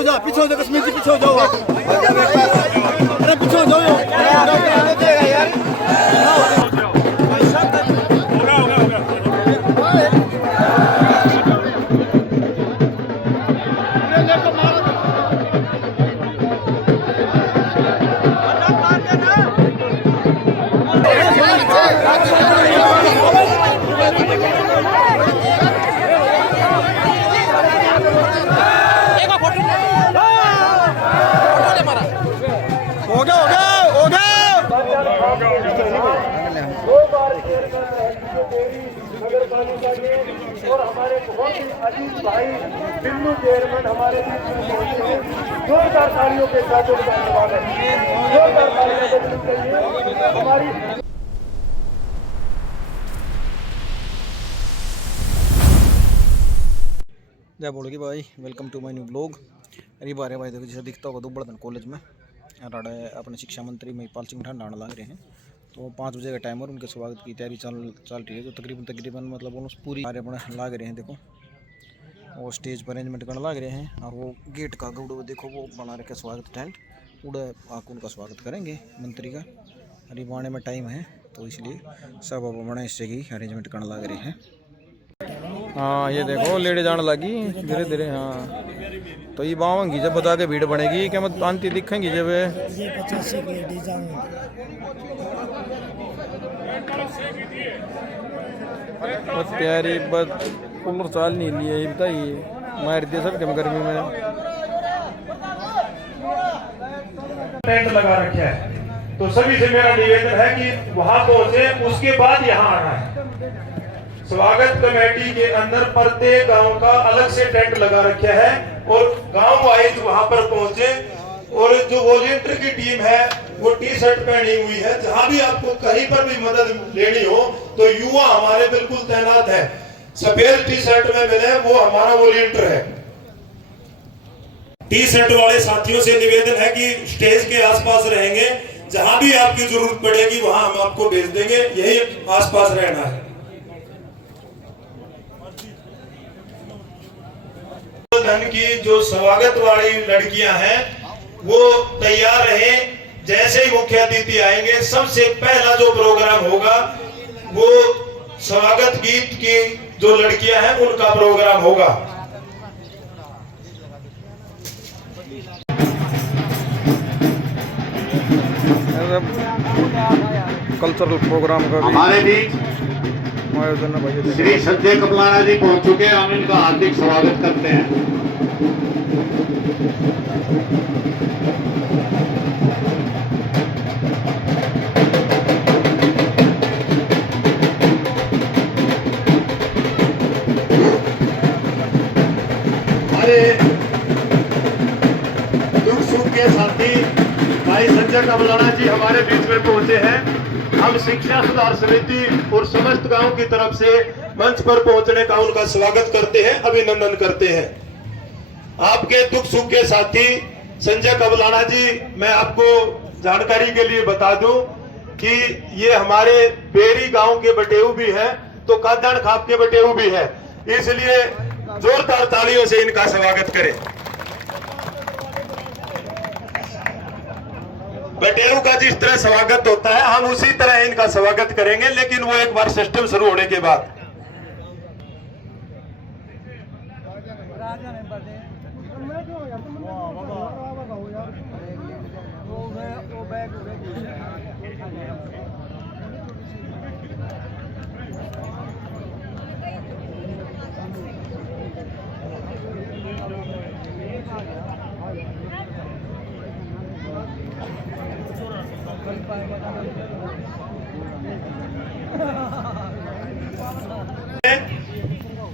हो जा, पीछे हो जा, कश्मीर जी पीछे हो जाओ। अरे पीछे हो जाओ यार। और हमारे बहुत ही अजीज भाई बिन्नू चेयरमैन हमारे बीच में पहुंचे हैं। जोरदार तालियों के साथ उनका स्वागत है। जोरदार तालियों के लिए हमारी जय बोलोगी भाई, welcome to my new blog. अरे बारे भाई देखो जैसे दिखता होगा दुब्बड़न कॉलेज में राडा अपने शिक्षा मंत्री महिपाल सिंह ठांड आने लग रहे हैं। तो 5 बजे का टाइम और उनके स्वागत की तैयारी चल रही है। तो तकरीबन मतलब ऑलमोस्ट पूरी सारे अपने लाग रहे हैं। देखो वो स्टेज पर अरेंजमेंट करने लग रहे हैं और वो गेट का गौड़ देखो वो बना रखे स्वागत टेंट उड़ा आकर उनका स्वागत करेंगे मंत्री का। अरे आने में टाइम है तो इसलिए सब अब बड़े हिस्से की अरेंजमेंट करने लग रहे हैं। हाँ ये देखो लेडी जाने लगी धीरे धीरे। हाँ तो ये बावंगी जब बता के भीड़ बनेगी क्या मत आंती दिखेंगी जब ये 85 लेडीज तैयारी बस कूलर चाल नहीं लिए ये बताइए मार दिया सब कम गर्मी में। टेंट लगा रखा है तो सभी से मेरा निवेदन है कि वहां पहुंचे उसके बाद यहाँ आना है। स्वागत कमेटी के अंदर प्रत्येक गांव का अलग से टेंट लगा रखा है और गांव वाइज वहां पर पहुंचे। और जो वॉलंटियर की टीम है वो टी शर्ट पहनी हुई है। जहां भी आपको कहीं पर भी मदद लेनी हो तो युवा हमारे बिल्कुल तैनात है। सफेद टी शर्ट में मिले वो हमारा वॉलंटियर है। टी शर्ट वाले साथियों से निवेदन है कि स्टेज के आसपास रहेंगे। जहां भी आपकी जरूरत पड़ेगी वहां हम आपको भेज देंगे, यही आसपास रहना है। धन की जो स्वागत वाली लड़कियां हैं वो तैयार रहे। जैसे ही मुख्य अतिथि आएंगे सबसे पहला जो प्रोग्राम होगा वो स्वागत गीत की जो लड़कियां हैं उनका प्रोग्राम होगा। कल्चरल प्रोग्राम का हमारे बीच श्री संजय कपलाना जी पहुंच चुके हैं। हम इनका हार्दिक स्वागत करते हैं। हमारे दुख सुख के साथी भाई संजय कपलाना जी हमारे बीच में पहुंचे हैं। हम शिक्षा सुधार समिति और समस्त गांव की तरफ से मंच पर पहुंचने का उनका स्वागत करते हैं, अभिनंदन करते हैं। आपके दुख सुख के साथी संजय कबलाना जी, मैं आपको जानकारी के लिए बता दूं कि ये हमारे बेरी गांव के बटेऊ भी हैं तो कादन खाप के बटेऊ भी हैं, इसलिए जोरदार तालियों से इनका स्वागत करें। बटेरू का जिस तरह स्वागत होता है हम उसी तरह इनका स्वागत करेंगे, लेकिन वो एक बार सिस्टम शुरू होने के बाद।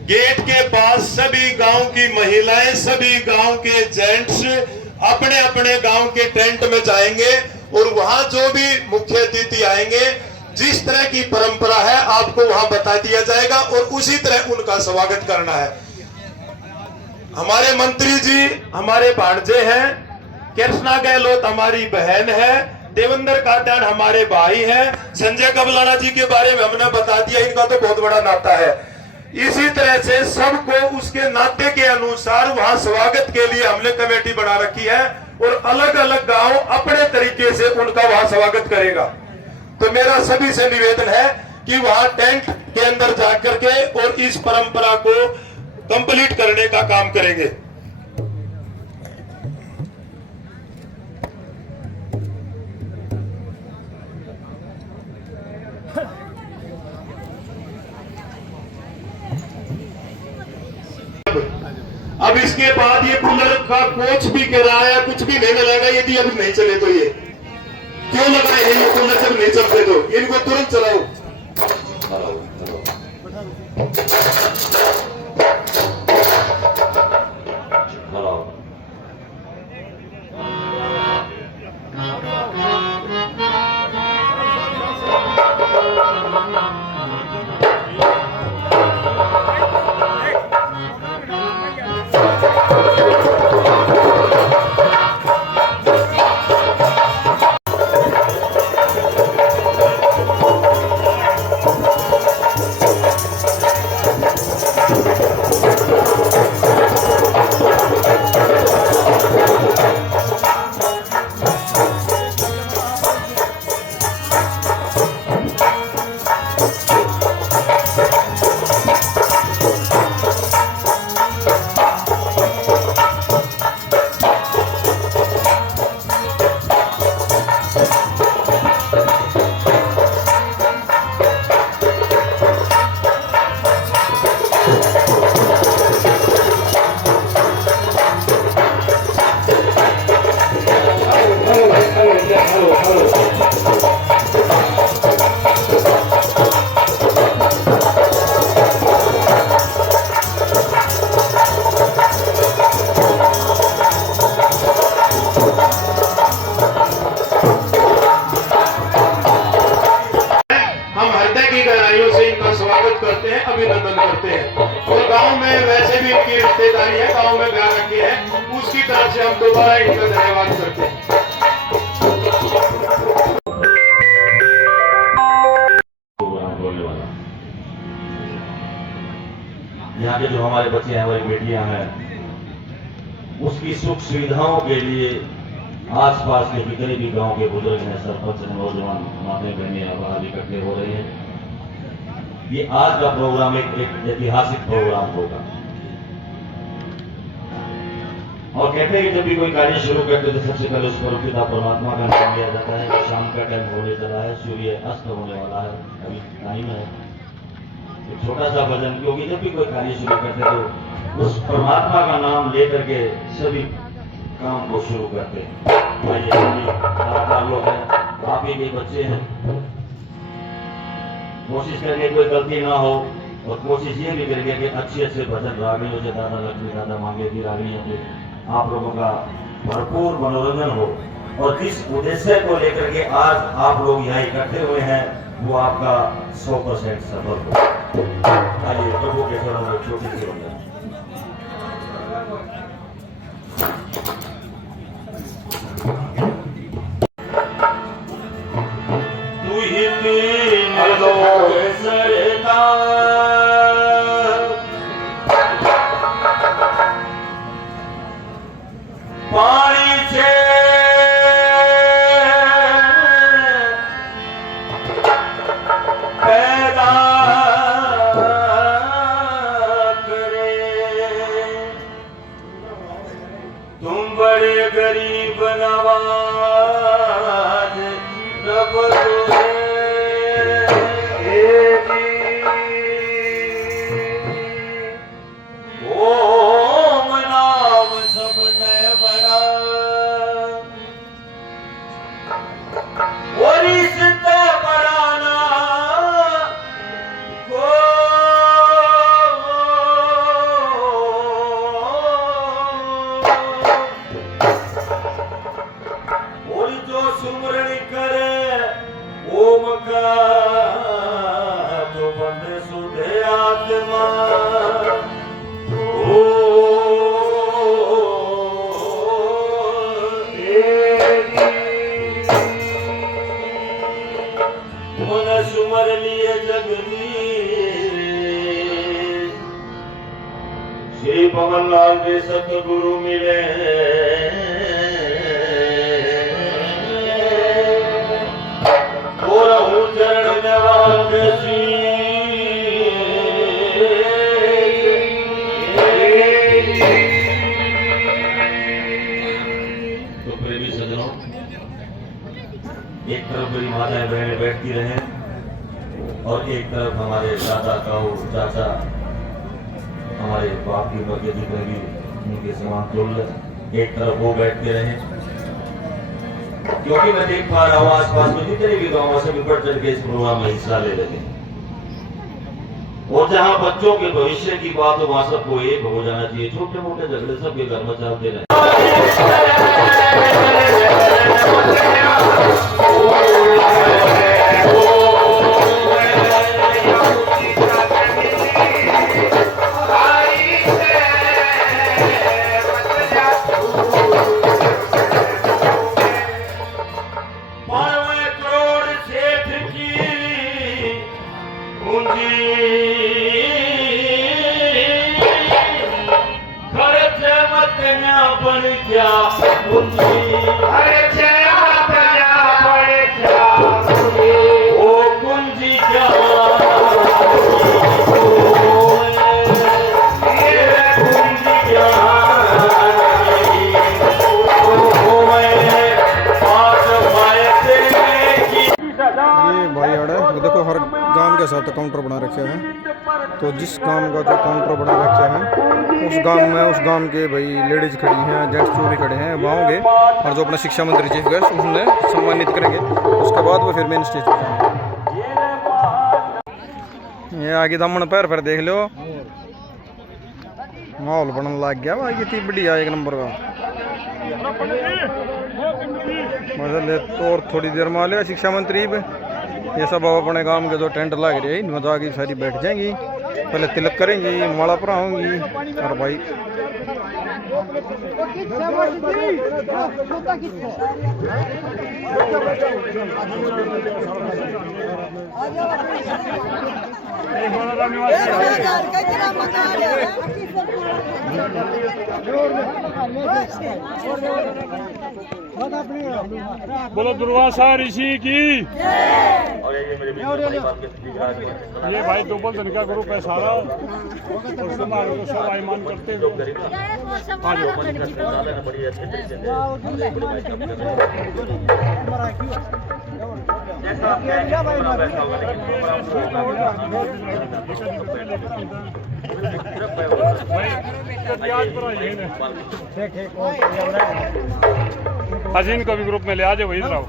गेट के पास सभी गांव की महिलाएं, सभी गांव के जेंट्स अपने अपने गांव के टेंट में जाएंगे और वहां जो भी मुख्य अतिथि आएंगे जिस तरह की परंपरा है आपको वहां बता दिया जाएगा और उसी तरह उनका स्वागत करना है। हमारे मंत्री जी हमारे भांजे हैं, कृष्णा गहलोत हमारी बहन है, देवेंद्र काटन हमारे भाई हैं, संजय कबलाना जी के बारे में हमने बता दिया, इनका तो बहुत बड़ा नाता है। इसी तरह से सबको उसके नाते के अनुसार वहां स्वागत के लिए हमने कमेटी बना रखी है और अलग अलग गांव अपने तरीके से उनका वहां स्वागत करेगा। तो मेरा सभी से निवेदन है कि वहां टेंट के अंदर जाकर के और इस परंपरा को कंप्लीट करने का काम करेंगे। अब इसके बाद ये कूलर का कोच भी किराया कुछ भी नहीं लगेगा यदि अभी नहीं चले तो। ये क्यों लगाए हैं ये कूलर जब नहीं चलते तो इनको तुरंत चलाओ। स्वागत करते हैं, अभिनंदन करते हैं। और गांव में वैसे भी इनकी रिश्तेदारी है, गांव में ब्याह रखी है, उसकी तरफ से हम दोबारा इनका धन्यवाद करते हैं। यहाँ के जो हमारे बच्चे हैं, हमारी बेटियां हैं, उसकी सुख सुविधाओं के लिए आसपास के जितने भी गांव के बुजुर्ग हैं, सरपंच हैं, नौजवान माते बहनें बाहर इकट्ठे हो रहे हैं। ये आज का प्रोग्राम एक ऐतिहासिक प्रोग्राम होगा। और कहते हैं कि जब भी कोई कार्य शुरू करते तो सबसे पहले उस पर पिता परमात्मा का नाम लिया जाता है। शाम का टाइम होने चला है, सूर्य अस्त होने वाला है, अभी टाइम है। एक छोटा सा भजन, क्योंकि जब भी कोई कार्य शुरू करते तो उस परमात्मा का नाम लेकर के सभी काम को शुरू करते हैं। कलाकार लोग हैं, आप ही के बच्चे हैं, कोशिश करेंगे कोई गलती ना हो और कोशिश ये भी करेंगे कि अच्छे भजन रागियों से दादा लक्ष्मी दादा मांगे की रागियों से आप लोगों का भरपूर मनोरंजन हो। और जिस उद्देश्य को लेकर के आज आप लोग यहाँ इकट्ठे हुए हैं वो आपका 100% सफल हो। आइए प्रभु के चरणों में छोटी सी वंदना। पानी से पैदा करे, तुम बड़े गरीब नवाज रब दो। वे सतगुरु मिले और हूँ चरण नवाज सी तो प्रेमी सज्जनों, एक तरफ मेरी माताएं बहनें बैठती रहे और एक तरफ हमारे दादा काऊ चाचा हमारे बाप की मर्जी पहली उनके समान तुल्य एक तरफ वो बैठते रहे, क्योंकि मैं देख पा रहा हूँ आसपास में जितने भी गाँव से बढ़ चढ़ के इस प्रोग्राम में हिस्सा ले रहे हैं। और जहाँ बच्चों के भविष्य की बात हो वहां सबको एक हो जाना चाहिए। छोटे मोटे झगड़े सबके घर में चलते रहे। देखो हर गांव के हिसाब से काउंटर बना रखे हैं, तो जिस गांव का जो काउंटर बना रखे हैं उस गांव के भाई लेडीज खड़ी हैं, जेंट्स जो भी खड़े हैं वहाँ होंगे और जो अपना शिक्षा मंत्री चीफ गेस्ट उन्हें सम्मानित करेंगे। उसके बाद वो फिर मेन स्टेज पर जाएंगे। ये आगे दमन पैर पर देख लो, माहौल बनने लग गया भाई, कितनी बढ़िया एक नंबर का मजा। तो और थोड़ी देर में आ लेगा शिक्षा मंत्री पे। ये सब अब अपने गांव के जो टेंट लग रहे हैं इनमें तो आगे सारी बैठ जाएंगी, पहले तिलक करेंगी, माला पहनाऊंगी और भाई बोलो दुर्वासा ऋषि की। ये भाई डोबल धन का ग्रुप है सारा, हमारे को सब आईमान करते अजीन को भी ग्रुप में ले आ जाओ, इधर आओ।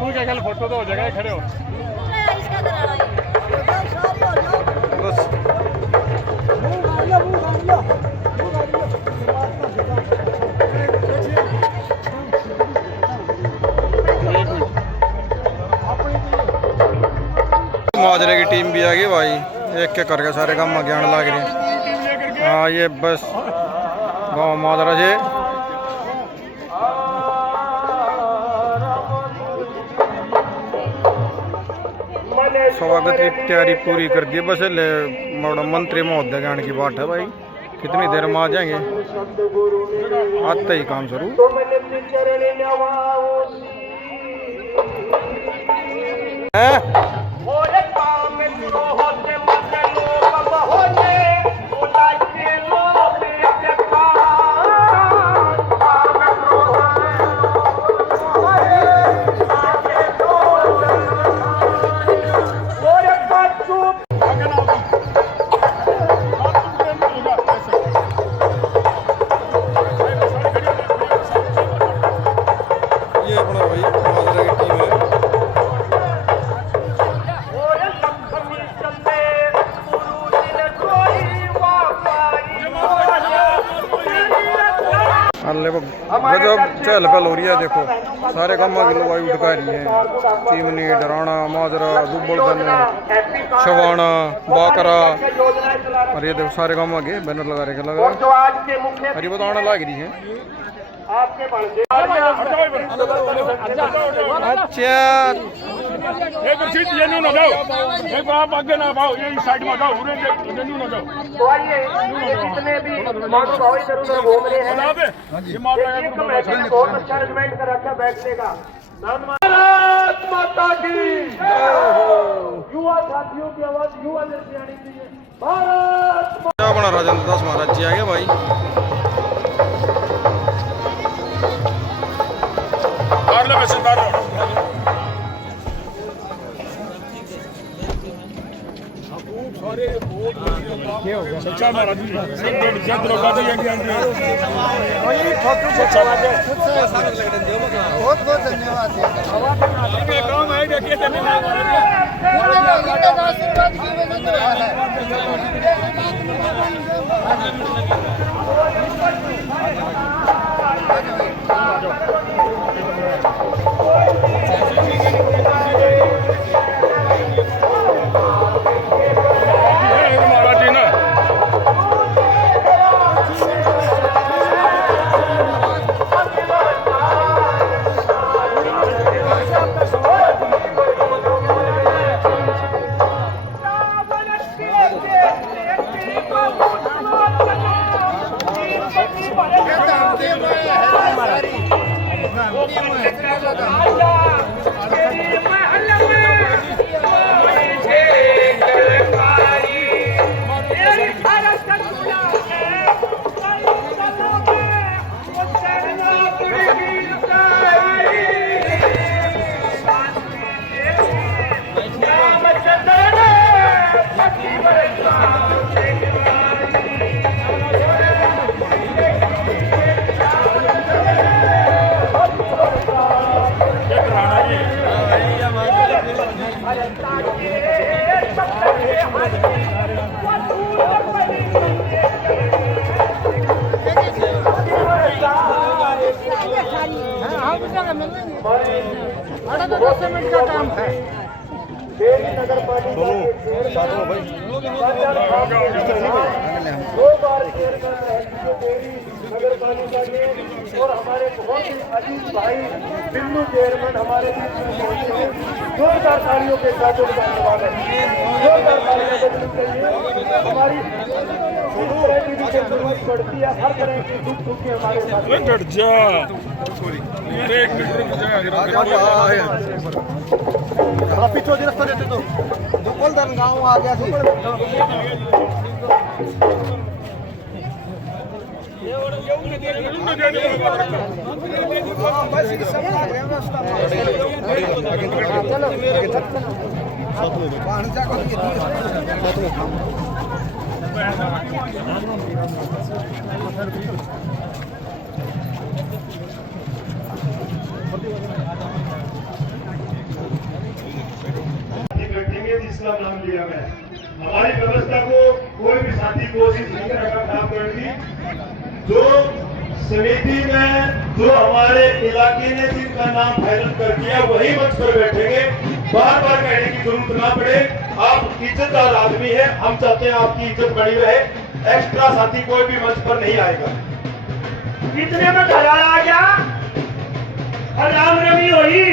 उनका कल फोटो तो हो जाएगा, खड़े हो। माजरे की टीम भी आ गई भाई, एक एक करके सारे काम में ज्ञान लग रहे। हाँ ये बस गाँव माजरा से स्वागत की तैयारी पूरी कर दी। बस मंत्री महोदय ज्ञान की बात है भाई, कितनी देर में आ जाएंगे, आते ही काम शुरू। गजब चहल पहल हो रही है। देखो सारे काम की लोग उठका रही हैं, चिमनी, डराना, माजरा, दुब्बड़दन, शवाना, बाकरा, और ये देखो सारे काम आगे बैनर लगा रहे लग रहा अरे बताना लग रही है। अच्छा एक सीट ये नहीं ना जाओ, एक आप आगे ना आओ, ये इस साइड में जाओ, उरे ये नहीं ना जाओ। तो आइए ये जितने भी महानुभाव इधर उधर घूम रहे हैं ये मार रहा है कमेटी ने बहुत अच्छा अरेंजमेंट कर रखा बैठने का। भारत माता की युवा साथियों की आवाज युवा जैसी आनी चाहिए। भारत अपना राजेंद्र दास महाराज जी आ गए भाई। सच्चा महाराज जी जब लोग आते हैं बहुत बहुत धन्यवाद। काम है देखिए आशीर्वाद की वजह महाराज जी ना बड़ा तो 10 मिनट का काम है। नगर पालिका दो बार नगर पालिका के और हमारे बहुत ही अजीज भाई बिल्लू चेयरमैन हमारे बीच में पहुंचे हैं। जोरदार तालियों के साथ धन्यवाद है। जोरदार तालियां बजनी चाहिए। हमारी जरूरत पड़ती है, हर तरह की दुख सुख हमारे साथ। घट जा एक मिनट रुक जा पीछे रास्ता देते तो दुपलदन गांव आ गया थी। इसका नाम लिया गया। हमारी व्यवस्था को कोई भी साथी कोशिश नहीं करेगा खराब करने की। जो समिति में जो हमारे इलाके ने जिनका नाम फाइनल कर दिया वही मंच पर बैठेंगे। बार बार कहने की जरूरत ना पड़े। आप इज्जतदार आदमी है, हम चाहते हैं आपकी इज्जत बनी रहे। एक्स्ट्रा साथी कोई भी मंच पर नहीं आएगा। कितने में घराला आ गया और राम रमी हुई।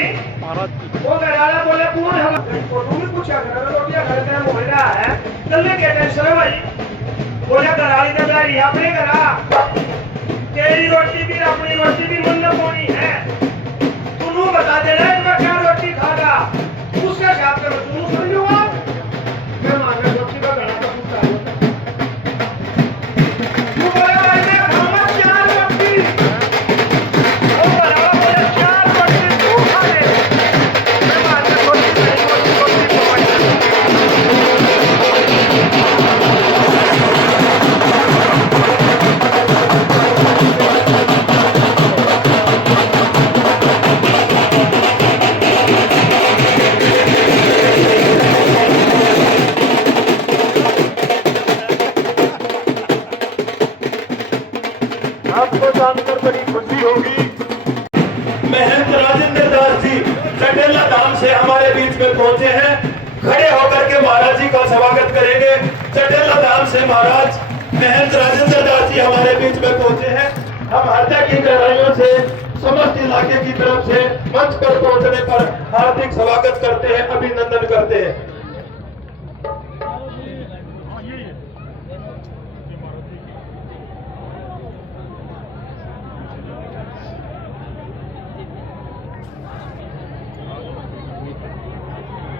वो घराला बोले कौन हम पूछा रोटियां घर में हो रहा है चलने के टेंशन है भाई। बोले घराली ने गाड़ी अपने करा तेरी रोटी भी अपनी रोटी भी मुंह में पोनी है। तू बता दे रहा है मैं क्या रोटी खागा उसका हिसाब करो। तू समझूंगा मैं मांगा रोटी का घड़ा का पूछा तू बोले भाई मैं खाऊंगा 4 रोटी। वो घराला बोले 4 रोटी तू खा ले। मैं मांगा रोटी आपको जानकर बड़ी खुशी होगी। महंत राजेंद्र दास जी चटेला धाम से हमारे बीच में पहुंचे हैं। खड़े होकर के महाराज जी का स्वागत करेंगे। चटेला धाम से महाराज महंत राजेंद्र दास जी हमारे बीच में पहुंचे हैं। हम हत्या की गहराइयों से समस्त इलाके की तरफ से मंच पर पहुंचने पर हार्दिक स्वागत करते हैं, अभिनंदन करते हैं।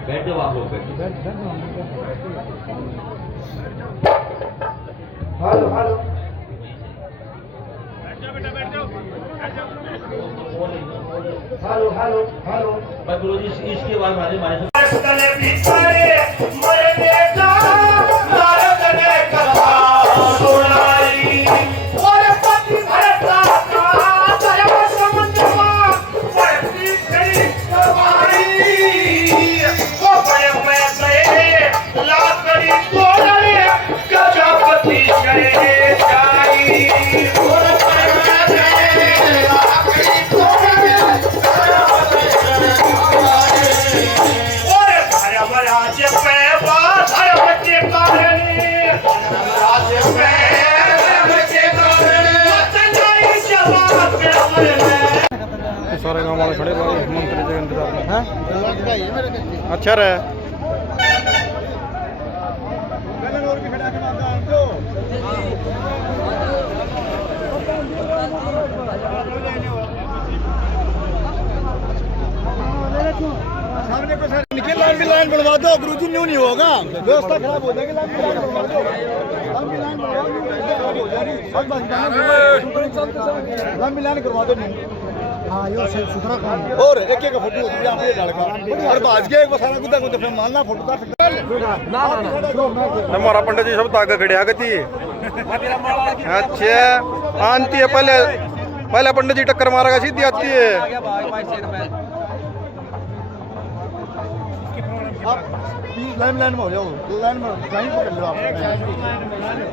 बैठो आप लोग बैठो। Hello hello hello hello hello मैं गुरु जी इसके बाद हमारे सारे गाँव वाले खड़े भाई मंत्री के इंतजार में हैं। अच्छा रहे लंबी लाइन बनवा दो, गुरुजी न्यू नहीं होगा, व्यवस्था खराब हो जाएगी। लंबी लाइन बनवा दो, लंबी लाइन बनवा दो, लंबी लाइन करवा दो। हाँ यो सुथरा काम और एक एक फोटो होती है अपने लड़का और बाज के एक बसाना कुदा कुदा फिर मानना फोटो कर सकता ना हमारा पंडित जी सब आगे खड़े आगे थी। अच्छा आंती है पहले पंडित जी टक्कर मारेगा सीधी आती है। आप लाइन लाइन में हो जाओ, लाइन में लाइन पकड़ लो आप।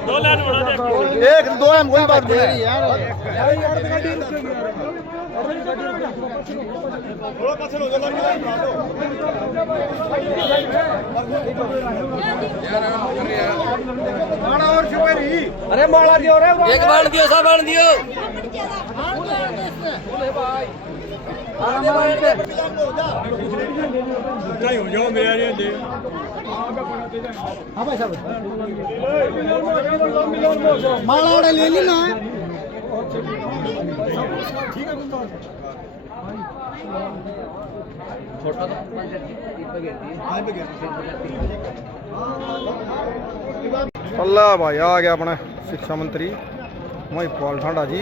दो लाइन बढ़ा दे, एक दो है कोई बात नहीं यार। थोड़ा पीछे हो जाओ, लंबी लाइन बना दो। माड़ा और सुपेरी, अरे माड़ा दियो रे, एक बाण दियो, सब बाण दियो। नहीं हो जाओ मेरा ये दे। हाँ भाई साहब माला वाला ले ली ना। अल्लाह भाई आ गया अपना शिक्षा मंत्री महिपाल ठांडा जी।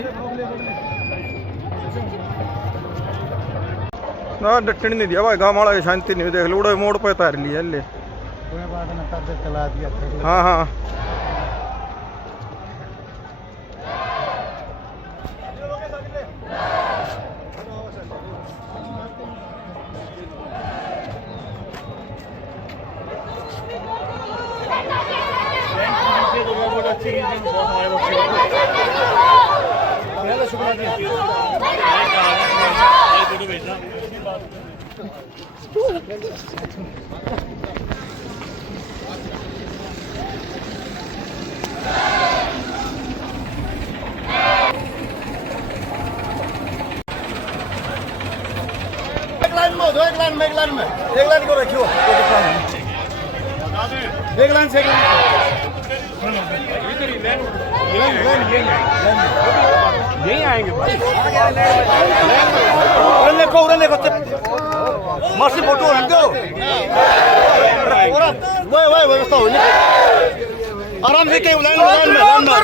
ना डटने नहीं दिया भाई, गाँव वाला शांति नहीं देख लो, उड़े मोड़ पे तार लिया ले। हाँ हाँ एक लाइन को रखियो, एक लाइन से यही आएंगे मस्त फोटो रख दो, व्यवस्था हो आराम से कहीं लाइन में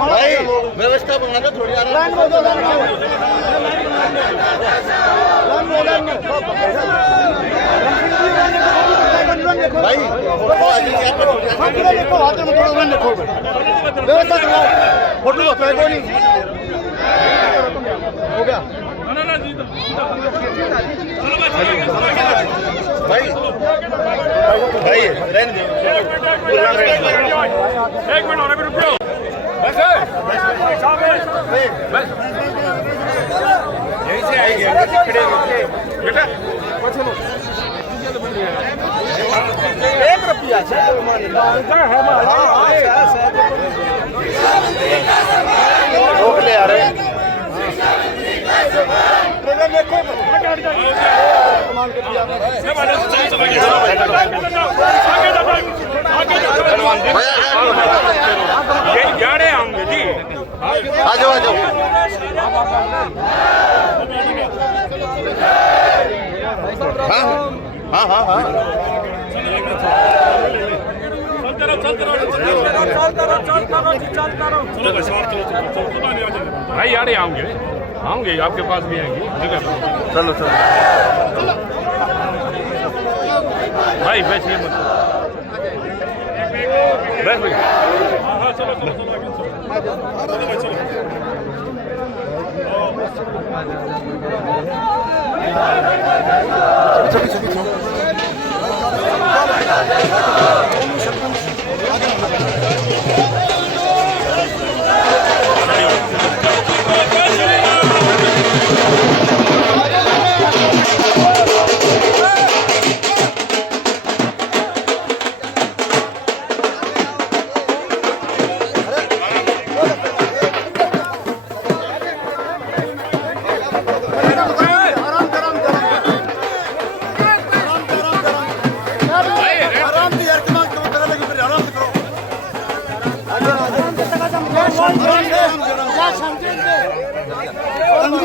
भाई व्यवस्था बना दो थोड़ी लाइन में दो, लाइन में भाई देखो हाथ में थोड़ा देखो व्यवस्था कराओ फोटो तो है कोई नहीं हो गया भाई भाई रहने दो एक मिनट और रुको बस बस यहीं से आएंगे खड़े बेटा ₹1 रोक ले आ रहे जा रहे होंगे जी आ जाओ हाँ हाँ हाँ भाई यार आऊंगे आपके पास भी आएंगे चलो भाई बैठिए मत बैठ भाई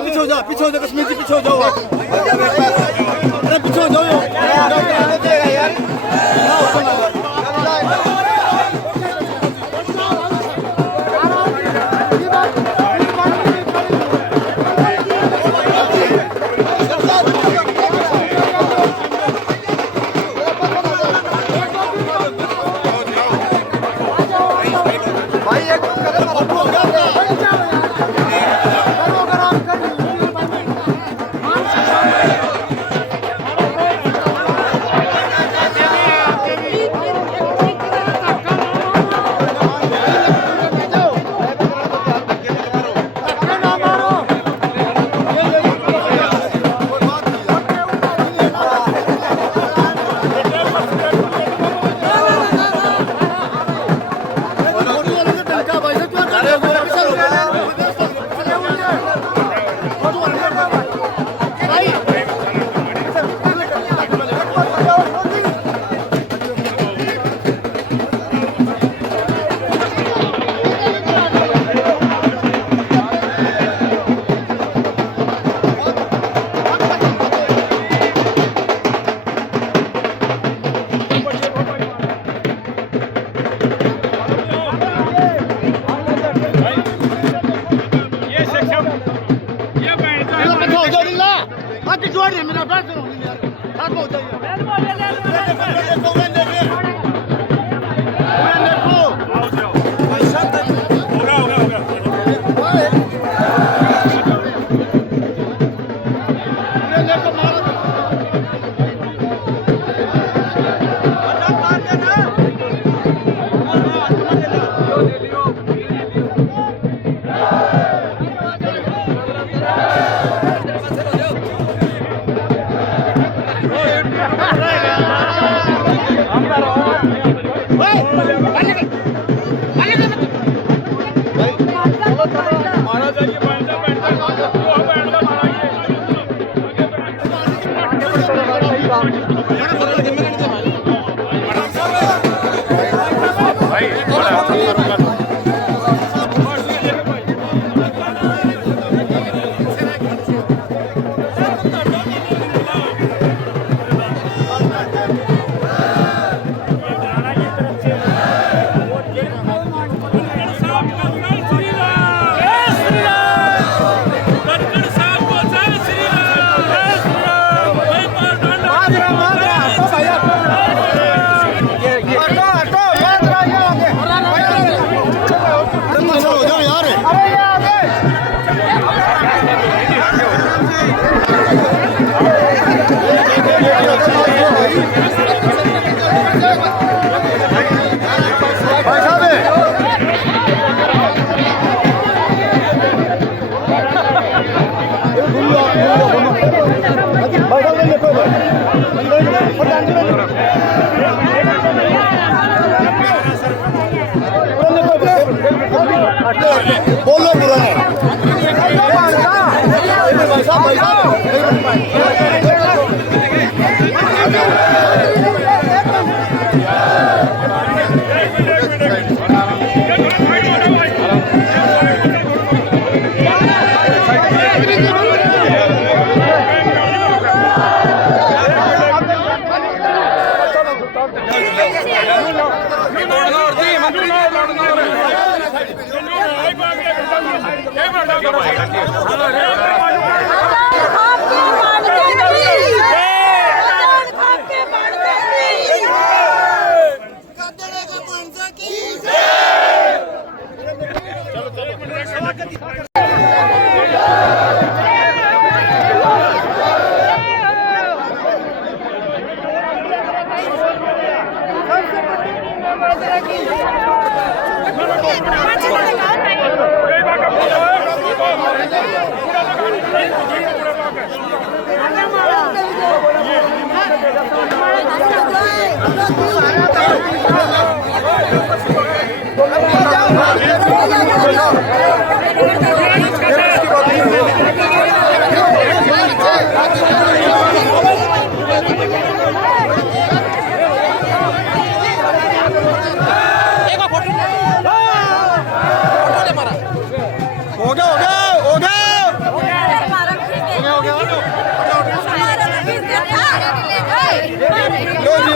पीछे हो जाओ कश्मीर जी पीछे हो जाओ अरे पीछे हो जाओ बोलो बुरा नहीं भाई साहब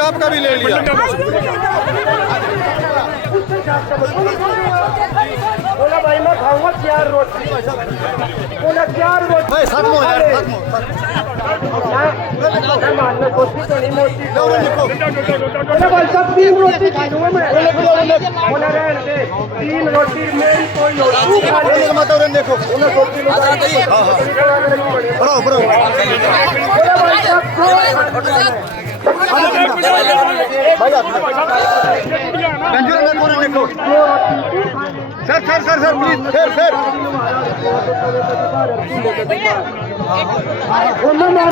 आपका भी ले लिया। बोला भाई मैं खाऊंगा 4 रोटी। बोला 4 रोटी। भाई साथ में यार साथ में। मैं मानने कोशिश तो नहीं मोटी। बोला भाई साहब 3 रोटी खाऊंगा मैं। बोला रहने दे 3 रोटी मेरी कोई रोटी खा ले मत और देखो। उन्हें रोटी लो। हां हां। बड़ो बड़ो। बोला भाई साहब भाई आप गंजूर में कौन देखो sir sir sir sir please sir sir भाई बोलो ना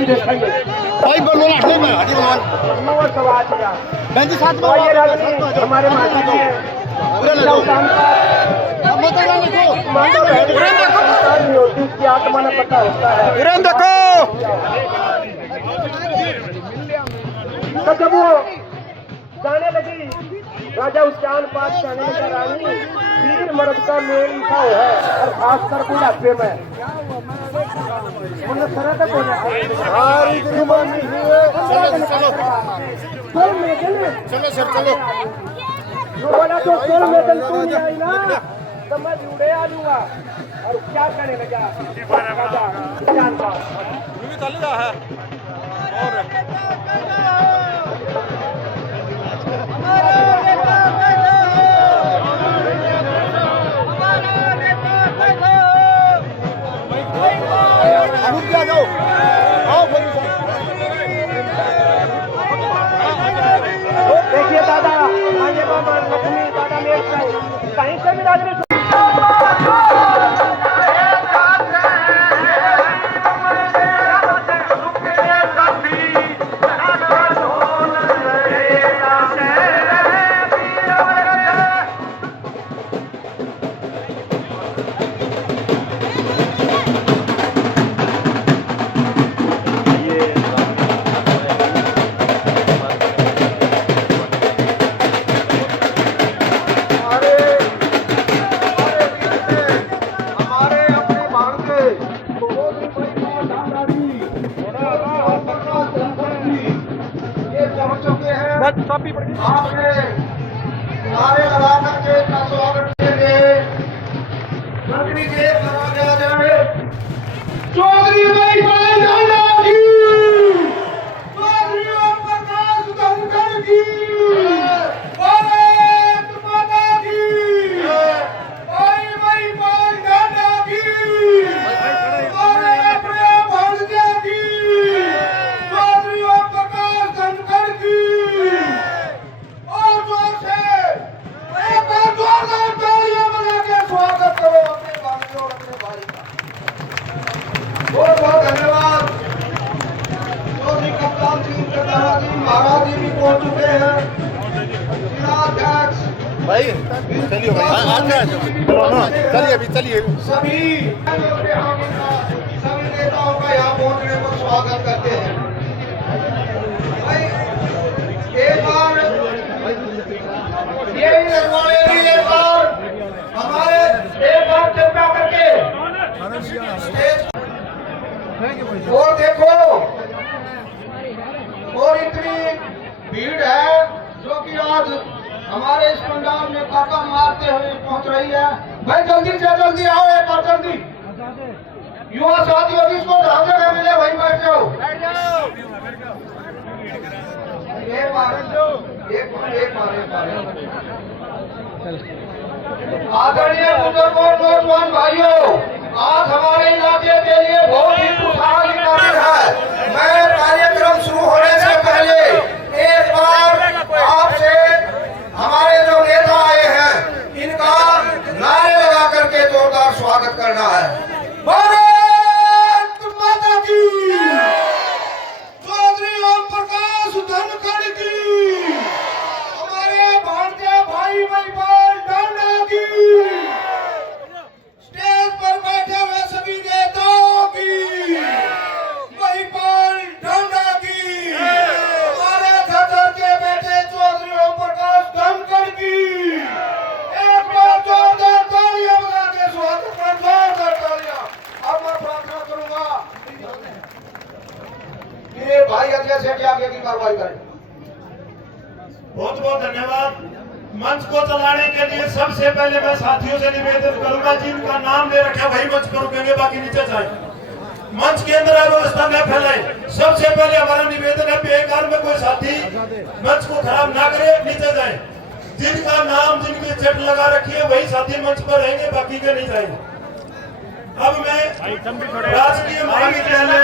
ठीक है हाजी मोहन बंदी साथ में हमारे माता जी की आत्मा ने पता होता है देखो तो जब वो जाने लगी राजा उद्यान पास जाने लगा रानी वीर मर्द का मेल लिखा है और खासकर बुढ़ापे में उन्हें तरह तक हो जाता चलो सर चलो जो बोला तो सोल मेडल तू नहीं आई ना तो मैं जुड़े आ लूंगा और क्या करने लगा उद्यान पास क्या जाओ आओ देखिए दादा आगे बाबा लक्ष्मी दादा मेरे कहीं से भी राजनीति नारे लगा करके इनका स्वागत करेंगे मंत्री के लगा जाए चौधरी भाई डांडा की चौधरी ओम प्रकाश धनखड़ की भारत माता की भाई डांडा की और अपने भांजा की चौधरी ओम प्रकाश धनखड़ की चलिए अभी चलिए। सभी नेताओं का यहाँ पहुँचने पर स्वागत करते हैं। भाई एक बार ये रखवाले भी एक बार हमारे एक बार कृपया करके और देखो, और इतनी भीड़ है जो कि आज हमारे इस पंडाल में काका मारते हुए पहुंच रही है। भाई जल्दी से जल्दी आओ, एक बार जल्दी। युवा साथियों जिसको जहाँ जगह मिले वहीं बैठ जाओ। एक बार आदरणीय बुजुर्गों, नौजवान भाइयों, आज हमारे इलाके के लिए बहुत ही खुशहाली का दिन है। मैं कार्यक्रम शुरू होने से पहले एक बार आपसे हमारे जो नेता आए हैं इनका नारे लगा करके जोरदार स्वागत करना है। भारत माता की, चौधरी ओम प्रकाश धनखड़ की, हमारे भारतीय भाई महिपाल डांडा की, स्टेज पर बैठे हुए सभी नेताओं की, महिपाल डांडा की, हमारे धनखड़ के बेटे चौधरी ओम प्रकाश धनखड़ की, एक बार जोरदार तालियां बजा के स्वागत करें, जोरदार तालियां। अब मैं प्रार्थना करूंगा कि भाई अध्यक्ष के आगे की कार्रवाई करें। बहुत बहुत धन्यवाद। मंच को चलाने के लिए सबसे पहले मैं साथियों से निवेदन करूंगा जिनका नाम ले रखा वही मंच पर रुकेंगे, बाकी नीचे जाए। मंच के अंदर अव्यवस्था न फैलाए। सबसे पहले हमारा निवेदन है बेकार में कोई साथी मंच को खराब ना करे, नीचे जाए। जिनका नाम जिनकी चट लगा रखी है वही साथी मंच पर रहेंगे, बाकी के नहीं जाएंगे। अब मैं राजकीय महाविद्यालय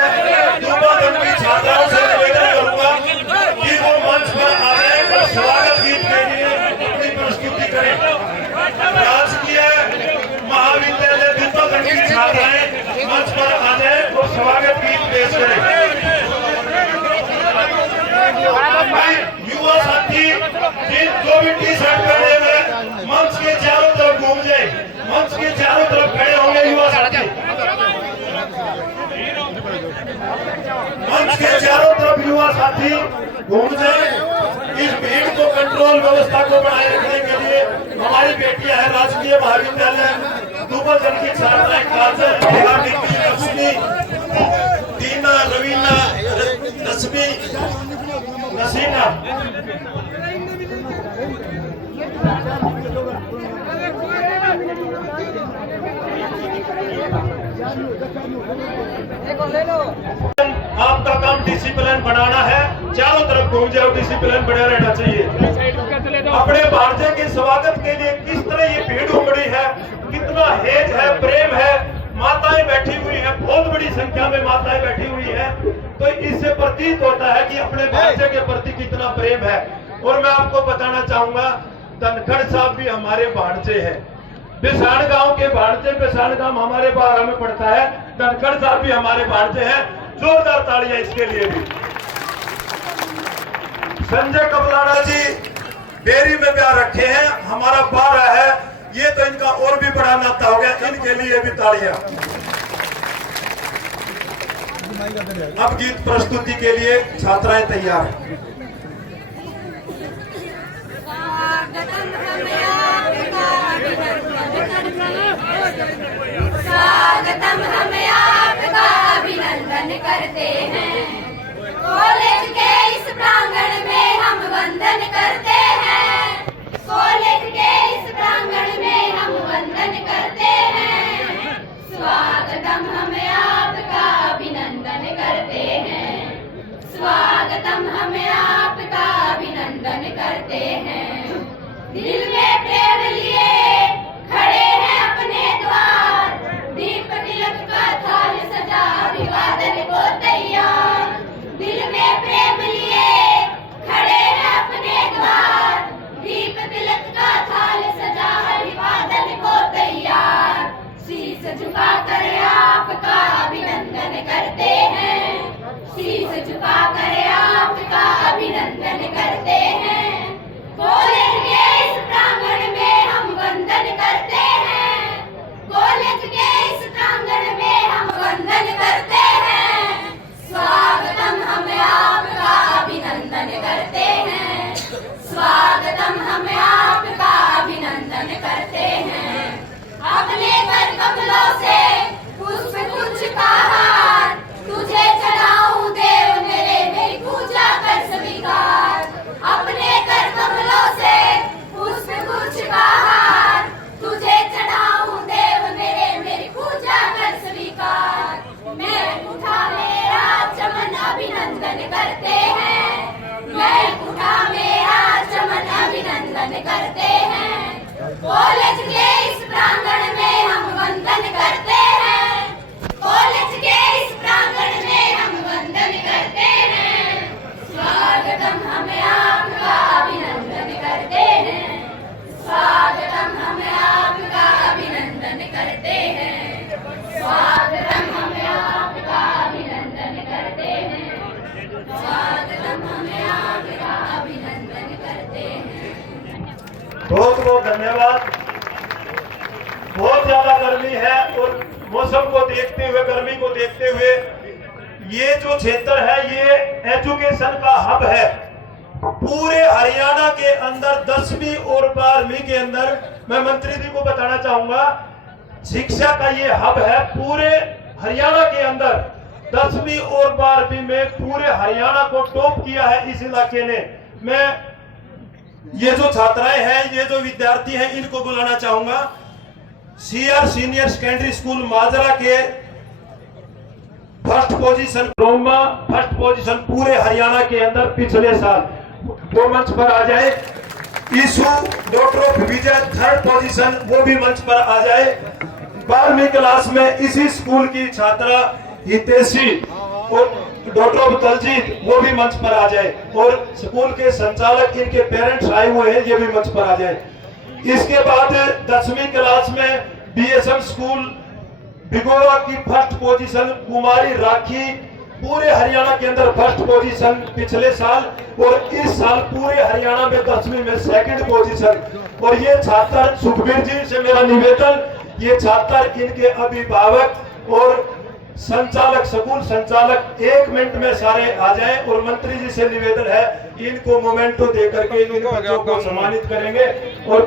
दुब्बाधन की छात्राओं से निवेदन करूंगा कि वो मंच पर आए और स्वागत गीत के लिए अपनी प्रस्तुति करें। राजकीय महाविद्यालय दुब्बाधन की छात्राएं मंच पर आ जाए और स्वागत गीत पेश करें। युवा साथी जो भी टी शर्ट पहने हुए मंच के चारों तरफ घूम जाए, मंच के चारों तरफ खड़े होंगे युवा साथी। मंच के चारों तरफ युवा साथी घूम जाए। इस भीड़ को कंट्रोल व्यवस्था को बनाए रखने के लिए हमारी बेटियां हैं राजकीय महाविद्यालय दुब्बाधन की छात्राएं काजल, लक्ष्मी, टीना, रवीना, रश्मि, नसीना। आपका काम डिसिप्लिन बनाना है, चारों तरफ घूम जाओ, डिसिप्लिन बना रहना चाहिए। अपने भारतीय के स्वागत के लिए किस तरह ये भीड़ उमड़ी है, कितना हेज है, प्रेम है, माताएं बैठी हुई है, बहुत बड़ी संख्या में माताएं बैठी हुई है, तो इससे प्रतीत होता है कि अपने भारतीय के प्रति कितना प्रेम है। और मैं आपको बताना चाहूंगा धनखड़ साहब भी हमारे भाणजे हैं, बेसाण गांव के भाणजे, बेसाण गांव हमारे बारह में पड़ता है, धनखड़ साहब भी हमारे भाणजे हैं। जोरदार तालियां इसके लिए भी। संजय कबलाना जी बेरी में प्यार रखे हैं, हमारा 12 है, ये तो इनका और भी बड़ा नाता हो गया, इनके लिए भी तालियां। अब गीत प्रस्तुति के लिए छात्राएं तैयार हैं। स्वागतम हमें आपका अभिनंदन करते हैं, कॉलेज के इस प्रांगण में हम वंदन करते हैं, कॉलेज के इस प्रांगण में हम वंदन करते हैं। स्वागतम हमें आपका अभिनंदन करते हैं, स्वागतम हमें आपका अभिनंदन करते हैं। दिल में प्रेम लिए खड़े हैं अपने द्वार, दीप तिलक का थाल सजा अभिवादन को तैयार। दिल में प्रेम लिए खड़े हैं अपने द्वार, दीप तिलक का थाल सजा अभिवादन को तैयार। कॉलेज के इस प्रांगण में हम वंदन करते हैं। कॉलेज के इस प्रांगण में हम वंदन करते हैं। स्वागतम हम आपका अभिनंदन करते हैं। स्वागतम हम आपका अभिनंदन करते हैं। स्वागतम हम आपका अभिनंदन करते हैं। स्वागतम हम आपका अभिनंदन करते हैं। बहुत बहुत धन्यवाद। बहुत ज्यादा गर्मी है और मौसम को देखते हुए, गर्मी को देखते हुए, ये जो क्षेत्र है ये एजुकेशन का हब है। पूरे हरियाणा के अंदर 10वीं और 12वीं के अंदर, मैं मंत्री जी को बताना चाहूंगा, शिक्षा का ये हब है। पूरे हरियाणा के अंदर 10वीं और 12वीं में पूरे हरियाणा को टॉप किया है इस इलाके ने। मैं ये जो छात्राएं हैं, ये जो विद्यार्थी हैं, इनको बुलाना चाहूंगा। सीआर सीनियर सेकेंडरी स्कूल माजरा के first position, Roma first position पूरे हरियाणा के अंदर पिछले साल, वो मंच पर आ जाए। Ishu doctor of Vijay third position, वो भी मंच पर आ जाए। 12वीं क्लास में इसी स्कूल की छात्रा हितेशी और डॉक्टर ऑफ दलजीत, वो भी मंच पर आ जाए। और स्कूल के संचालक, इनके पेरेंट्स आए हुए हैं, ये भी मंच पर आ जाए। इसके बाद 10वीं क्लास में बीएसएम स्कूल बिगोवा की फर्स्ट पोजीशन कुमारी राखी, पूरे हरियाणा के अंदर फर्स्ट पोजीशन पिछले साल, और इस साल पूरे हरियाणा में 10वीं में सेकंड पोजीशन। और ये छात्र, सुखबीर जी से मेरा निवेदन, ये छात्र, इनके अभिभावक और संचालक, स्कूल संचालक 1 मिनट में सारे आ जाएं। और मंत्री जी से निवेदन है, इनको मोमेंटो दे करके इन बच्चों को सम्मानित करेंगे। और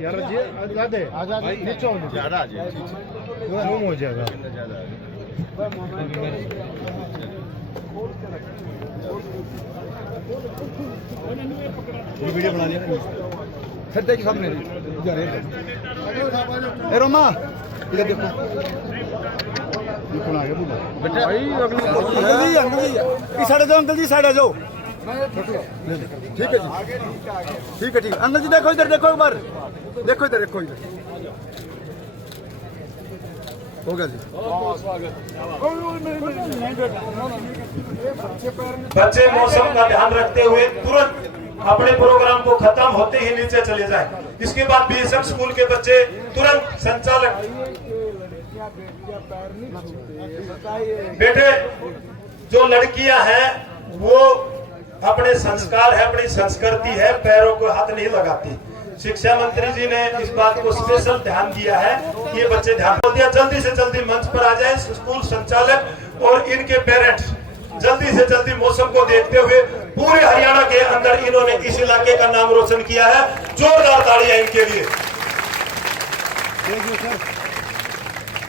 यार जी आजाद नीचे हो जाएगा, जूम हो जाएगा। ये वीडियो बना लिया सर, देखिए सामने ए रोमा, इधर देखो, ये कौन आ गया बेटा? भाई अंकल जी इस साइड जाओ, अंकल जी साइड आ जाओ। ठीक है जी, ठीक है, अंकल जी देखो, इधर देखो, एक बार देखो, इधर देखो, इधर हो गया जी। बच्चे मौसम का ध्यान रखते हुए तुरंत अपने प्रोग्राम को खत्म होते ही नीचे चले जाएं। इसके बाद बीएसएम स्कूल के बच्चे तुरंत संचालक, बेटे जो लड़कियां हैं वो अपने संस्कार है, अपनी संस्कृति है, पैरों को हाथ नहीं लगाती। शिक्षा मंत्री जी ने इस बात को स्पेशल ध्यान दिया है कि ये बच्चे ध्यान दिया। जल्दी से जल्दी मंच पर आ जाए स्कूल संचालक और इनके पेरेंट्स। जल्दी से जल्दी मौसम को देखते हुए पूरे हरियाणा के अंदर इन्होंने इस इलाके का नाम रोशन किया है। जोरदार तालियां इनके लिए।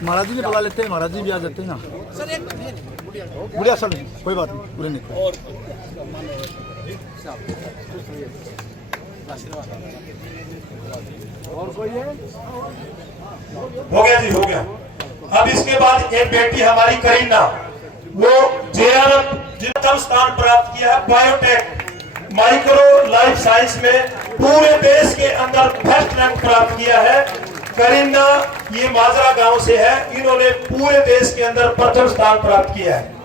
महाराज जी ने बुला लेते हैं, महाराज जी भी आ जाते हैं ना बुढ़िया सर, कोई बात नहीं, पूरे नहीं। और कोई है? हो गया जी, हो गया। अब इसके बाद एक बेटी हमारी करीना, वो जेआरएफ प्रथम स्थान प्राप्त किया है बायोटेक माइक्रो लाइफ साइंस में, पूरे देश के अंदर फर्स्ट रैंक प्राप्त किया है। करीना ये माजरा गांव से है, इन्होंने पूरे देश के अंदर प्रथम स्थान प्राप्त किया है।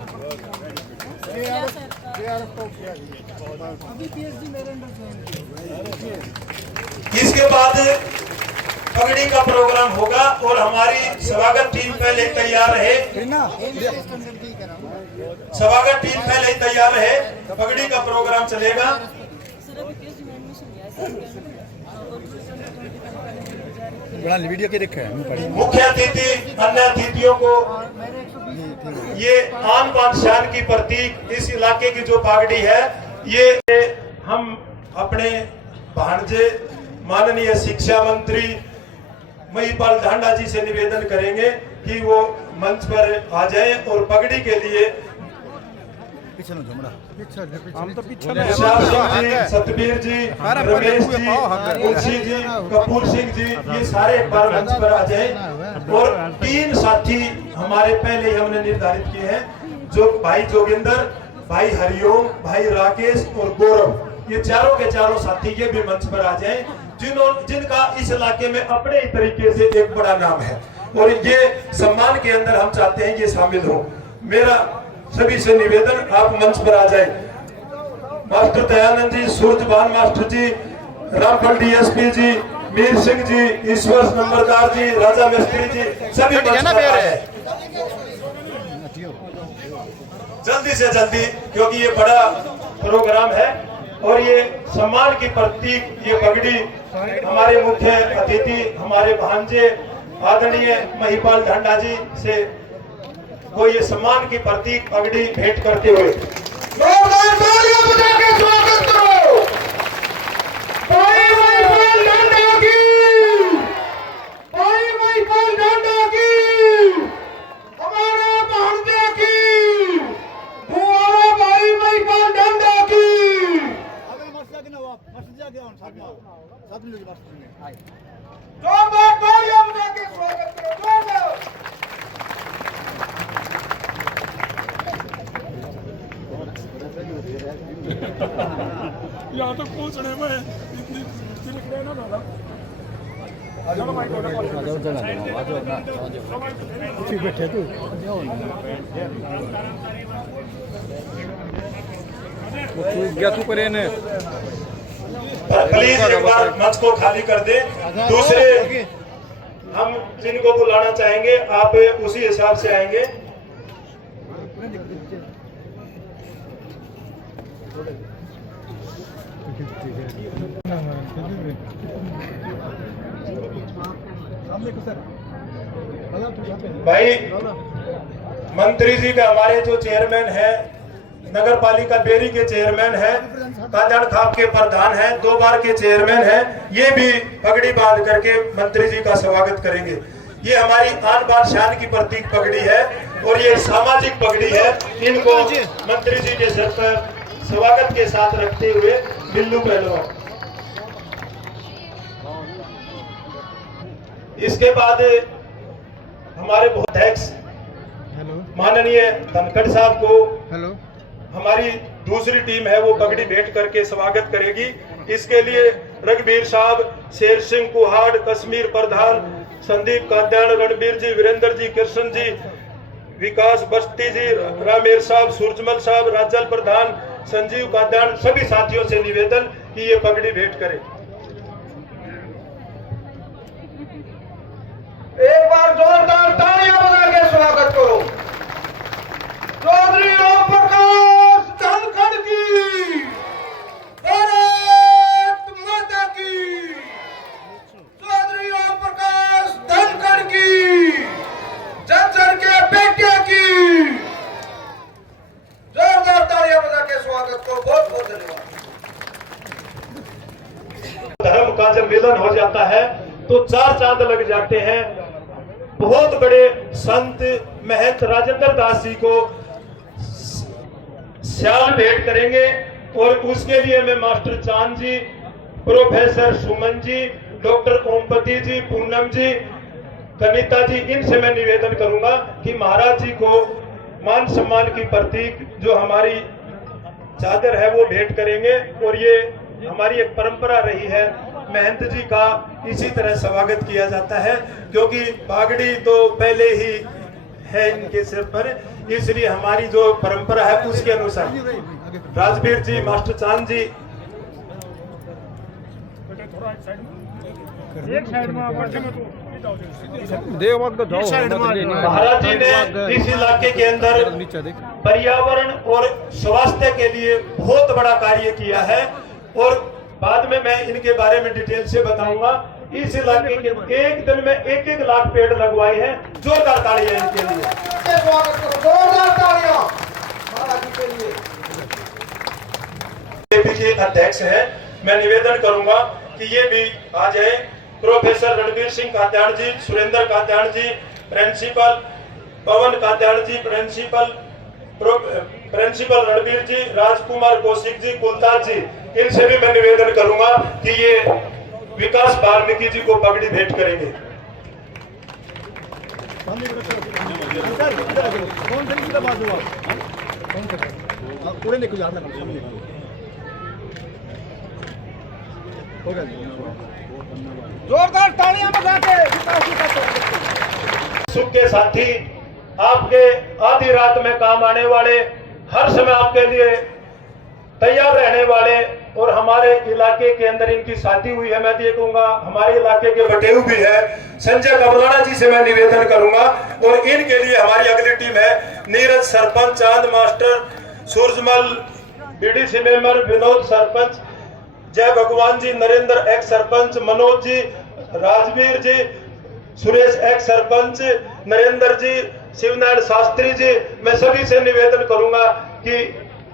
इसके बाद पगड़ी का प्रोग्राम होगा और हमारी स्वागत टीम पहले तैयार रहे। स्वागत टीम पहले तैयार रहे, पगड़ी का प्रोग्राम चलेगा। वीडियो के रखा है। मुख्य अतिथि, अन्य अतिथियों को ये आन बान शान की प्रतीक, इस इलाके की जो पगड़ी है, ये हम अपने भांजे माननीय शिक्षा मंत्री महिपाल ढांडा जी से निवेदन करेंगे कि वो मंच पर आ जाए और पगड़ी के लिए हम तो पीछे सतबीर जी, रमेश जी, तुलसी जी, कपूर सिंह जी, ये सारे एक बार मंच पर आ जाए। और 3 साथी हमारे पहले ही हमने निर्धारित किए हैं, जो भाई जोगिंदर, भाई हरिओम, भाई राकेश और गौरव, ये चारों के चारों साथी ये भी मंच पर आ जाएं। जिनका इस इलाके में अपने ही तरीके से एक बड़ा नाम है, और ये सम्मान के अंदर हम चाहते हैं ये शामिल हो। मेरा सभी से निवेदन, आप मंच पर आ जाए। मास्टर दयानंद जी, सूरजभान मास्टर जी, रामफल डीएसपी जी, मीर सिंह जी, ईश्वर नंबरदार जी, राजा मिस्त्री जी, सभी मंच पर आए जल्दी से जल्दी, क्योंकि ये बड़ा प्रोग्राम है। और ये सम्मान की प्रतीक ये पगड़ी हमारे मुख्य अतिथि हमारे भांजे आदरणीय महिपाल ढांडा जी से को ये सम्मान की प्रतीक पगड़ी भेंट करते हुए स्वागत करो। भाई महिपाल ढांडा की, भाई महिपाल ढांडा की, हमारे भांजे की, बुआरा भाई महिपाल ढांडा की। जोरदार तालियां बजा के स्वागत करो, जोरदार। यहाँ तक पहुँचने में इतनी तिलक रहना दादा। बैठे तू गया तू करे ने, प्लीज एक बार मंच को खाली कर दे। दूसरे हम जिनको बुलाना चाहेंगे आप उसी हिसाब से आएंगे। भाई मंत्री जी का हमारे जो चेयरमैन है, नगर पालिका बेरी के चेयरमैन है, काजड़ खाप के प्रधान है, 2 बार के चेयरमैन है, ये भी पगड़ी बांध करके मंत्री जी का स्वागत करेंगे। ये हमारी आन बान शान की प्रतीक पगड़ी है और ये सामाजिक पगड़ी है। इनको मंत्री जी के सर पर स्वागत के साथ रखते हुए बिल्लू पहलवान। इसके बाद हमारे अध्यक्ष माननीय धनखड़ साहब को हमारी दूसरी टीम है वो पगड़ी भेंट करके स्वागत करेगी। इसके लिए रघुवीर साहब, शेर सिंह कुहाड़, कश्मीर प्रधान, संदीप काद्यान, रणबीर जी, वीरेंद्र जी, कृष्ण जी, विकास बस्ती जी, रामेर साहब, सूरजमल साहब, राजल प्रधान, संजीव काद्यान, सभी साथियों से निवेदन कि ये पगड़ी भेंट करें। एक बार जोरदार तालियां बजा के स्वागत करो। चौधरी ओम प्रकाश धनखड़ की, भारत माता की, चौधरी ओम प्रकाश धनखड़ की, झज्जर के बेटे की। जोरदार तालियां बजा के स्वागत करो। बहुत बहुत धन्यवाद। धर्म का जब मिलन हो जाता है तो 4 चांद लग जाते हैं। बहुत बड़े संत महंत राजेंद्र दास जी को श्याल भेंट करेंगे और उसके लिए मैं मास्टर चांद जी, प्रोफेसर सुमन जी, डॉक्टर ओमपति जी, पूनम जी, कनिता जी, इनसे मैं निवेदन करूंगा कि महाराज जी को मान सम्मान की प्रतीक जो हमारी चादर है वो भेंट करेंगे। और ये हमारी एक परंपरा रही है, महंत जी का इसी तरह स्वागत किया जाता है, क्योंकि पागड़ी तो पहले ही है इनके सिर पर, इसलिए हमारी जो परंपरा है उसके अनुसार राजवीर जी, मास्टर चांद जी, महाराज जी ने इस इलाके के अंदर पर्यावरण और स्वास्थ्य के लिए बहुत बड़ा कार्य किया है और बाद में मैं इनके बारे में डिटेल से बताऊंगा। इस इलाके के एक दिन में 1-1 लाख पेड़ लगवाए हैं। जोरदार तालियां इनके लिए। जोरदार तालियां महाराज जी के लिए। के अध्यक्ष है, मैं निवेदन करूंगा कि ये भी आ जाए। प्रोफेसर रणबीर सिंह कात्याण जी, सुरेंद्र कात्याण जी, प्रिंसिपल पवन कात्याण जी, प्रिंसिपल रणबीर जी, राजकुमार कौशिक जी, कुलताज जी, इनसे भी मैं निवेदन करूंगा कि ये विकास वाल्मीकि जी को पगड़ी भेंट करेंगे। जोरदार तालियां बजा के सुख के साथी, आपके आधी रात में काम आने वाले, हर समय आपके लिए तैयार रहने वाले, और हमारे इलाके के अंदर इनकी शादी हुई है, मैं देखूंगा हमारे इलाके के बटेऊ भी है, संजय कबलाना जी से मैं निवेदन करूंगा। और इनके लिए हमारी अगली टीम है नीरज सरपंच, चांद master, Surajmal BDC member, Vinod sarpanch, जय भगवान जी, नरेंद्र एक्स सरपंच, मनोज जी, राजवीर जी, सुरेश एक्स सरपंच, नरेंद्र जी, शिवनारायण शास्त्री जी। मैं सभी से निवेदन करूंगा कि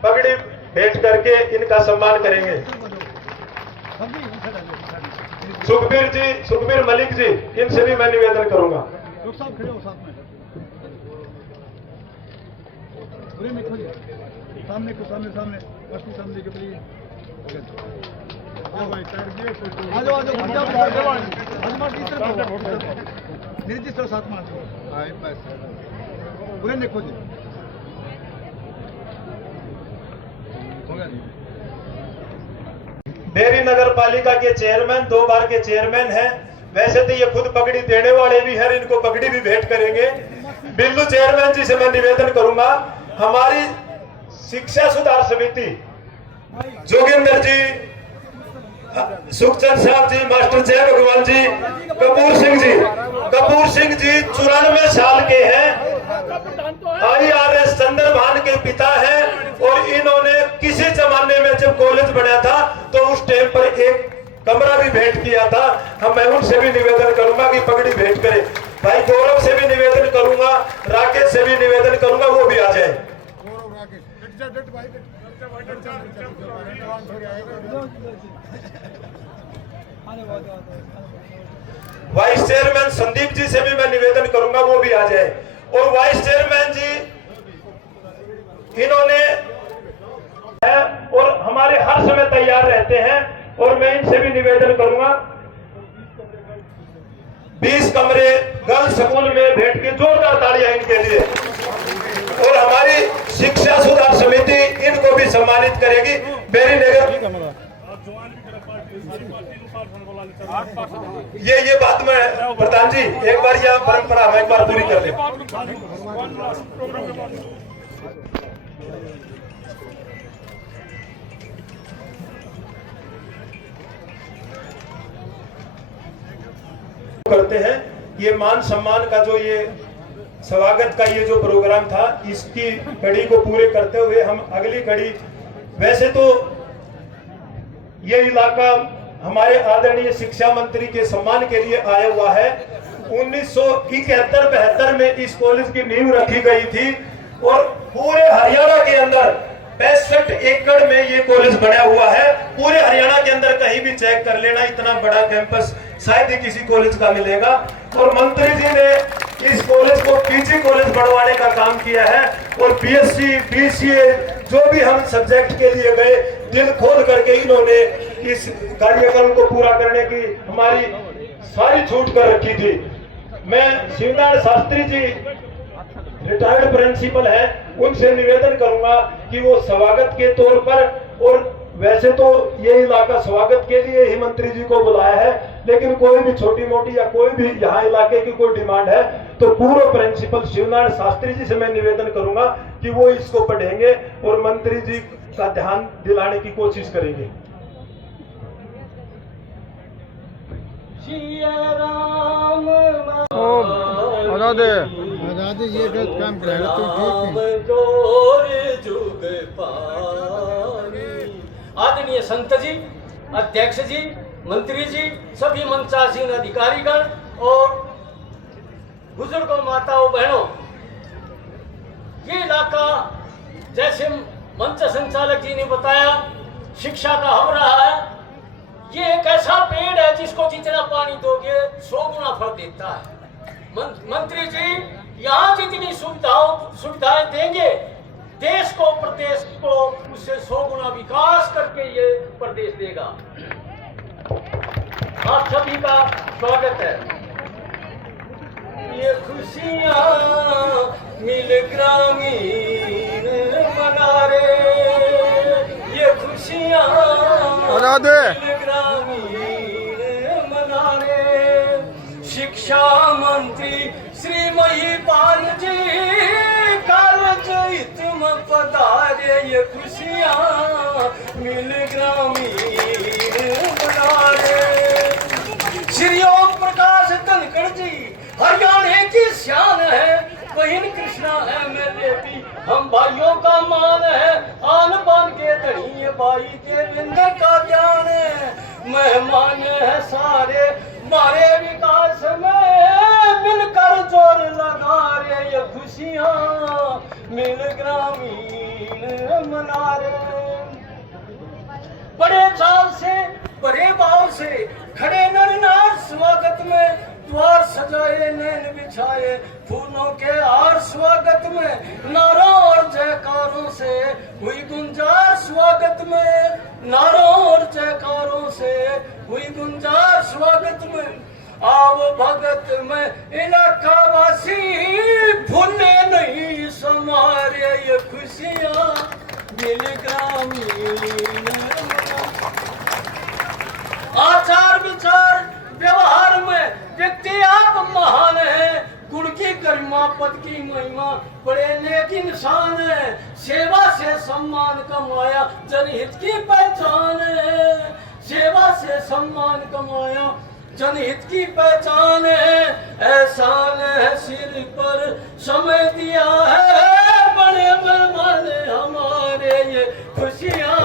पगड़ी भेंट करके इनका सम्मान करेंगे। सुखबीर जी, सुखबीर मलिक जी, इनसे भी मैं निवेदन करूंगा। खड़े हो साथ में, सामने को सामने सामने सामने के प्लीज आ जाओ निर्दिष्ट साथ में पूरे देखो जी डेयरी नगर पालिका के चेयरमैन, 2 बार के चेयरमैन हैं। वैसे तो ये खुद पगड़ी देने वाले भी हैं, इनको पगड़ी भी भेंट करेंगे। बिल्लू चेयरमैन जी से मैं निवेदन करूंगा, हमारी शिक्षा सुधार समिति, जोगिंदर जी, सुखचंद साहब जी, मास्टर जय भगवान जी, कपूर सिंह जी 94 साल के हैं, IRS चंद्रभान के पिता हैं, और इन्होंने किसी जमाने में जब कॉलेज बना था तो उस टाइम पर एक कमरा भी भेंट किया था। मैं उनसे भी निवेदन करूंगा कि पगड़ी भेंट करें। भाई गौरव से भी निवेदन करूंगा, राकेश से भी निवेदन करूंगा, वो भी आ जाए। वाइस चेयरमैन संदीप जी से भी मैं निवेदन करूंगा, वो भी आ जाए। और वाइस चेयरमैन जी इन्होंने है और हमारे हर समय तैयार रहते हैं, और मैं इनसे भी निवेदन करूंगा 20 कमरे गर्ल्स स्कूल में भेंट के जोरदार तालियां इनके लिए। और हमारी शिक्षा सुधार समिति इनको भी सम्मानित करेगी। बेरी नगर ये बात में प्रधान जी एक बार यह परंपरा हम एक बार पूरी कर ले। करते हैं ये मान सम्मान का जो ये स्वागत का ये जो प्रोग्राम था, इसकी कड़ी को पूरे करते हुए हम अगली कड़ी, वैसे तो ये इलाका हमारे आदरणीय शिक्षा मंत्री के सम्मान के लिए आया हुआ है। 1971-72 में इस कॉलेज की नींव रखी गई थी, और पूरे हरियाणा के अंदर 65 एकड़ में ये कॉलेज बना हुआ है। पूरे हरियाणा के अंदर कहीं भी चेक कर लेना, इतना बड़ा कैंपस शायद ही किसी कॉलेज का मिलेगा। और मंत्री जी ने इस कॉलेज को पीजी कॉलेज बनवाने का काम किया है, और BSc BCA जो भी हम सब्जेक्ट के लिए गए, दिल खोल करके इन्होंने इस कार्यक्रम को पूरा करने की हमारी सारी छूट कर रखी थी। मैं शिवनारायण शास्त्री जी रिटायर्ड प्रिंसिपल है, उनसे निवेदन करूंगा कि वो स्वागत के तौर पर, और वैसे तो ये इलाका स्वागत के लिए ही मंत्री जी को बुलाया है, लेकिन कोई भी छोटी मोटी या कोई भी यहाँ इलाके की कोई डिमांड है तो पूर्व प्रिंसिपल शिवनारायण शास्त्री जी से मैं निवेदन करूंगा कि वो इसको पढ़ेंगे और मंत्री जी का ध्यान दिलाने की कोशिश करेंगे। आजादी ये गलत काम कराएगा आदरणीय संत जी, अध्यक्ष जी, मंत्री जी, सभी मंचासीन अधिकारीगण और बुजुर्गों, माताओं, बहनों, ये इलाका जैसे मंच संचालक जी ने बताया शिक्षा का हब रहा है। ये एक ऐसा पेड़ है जिसको जितना पानी दोगे 100 गुना फल देता है। मंत्री जी यहाँ जितनी सुविधाएं देंगे, देश को, प्रदेश को उससे 100 गुना विकास करके ये प्रदेश देगा। आप सभी का स्वागत है। ये खुशियाँ मिल ग्रामीण मना रे, ये खुशियाँ मिल ग्रामीण मना शिक्षा मंत्री श्री महिपाल जी कारज तुम पधारे ये खुशियाँ मिल ग्रामीण बनारे। श्री ओम प्रकाश धनखड़ जी हरियाणा की शान है, बहन कृष्णा है मेरे भी हम भाइयों का मान है। आन बान के धनी भाई देवेंद्र का ध्यान है, मेहमान है सारे मारे विकास में मिलकर जोर लगा रहे ये खुशियाँ मिल ग्रामीण मना रहे। बड़े चाव से बड़े भाव से खड़े नर नार स्वागत में, द्वार सजाए नैन बिछाए फूलों के हार स्वागत में। नारों और जयकारों से हुई गुंजार स्वागत में, नारों और जयकारों से हुई गुंजार स्वागत में। आओ भगत में इलाका वासी भूले नहीं समारे ये खुशियाँ मिल ग्रामीण। आचार विचार व्यवहार में व्यक्ति आप महान है, गुण की गरिमा पद की महिमा बड़े नेक इंसान है। सेवा से सम्मान कमाया जनहित की पहचान है, सेवा से सम्मान कमाया जनहित की पहचान है। एहसान है सिर पर समय दिया है, बड़े मेहमान हमारे ये खुशियाँ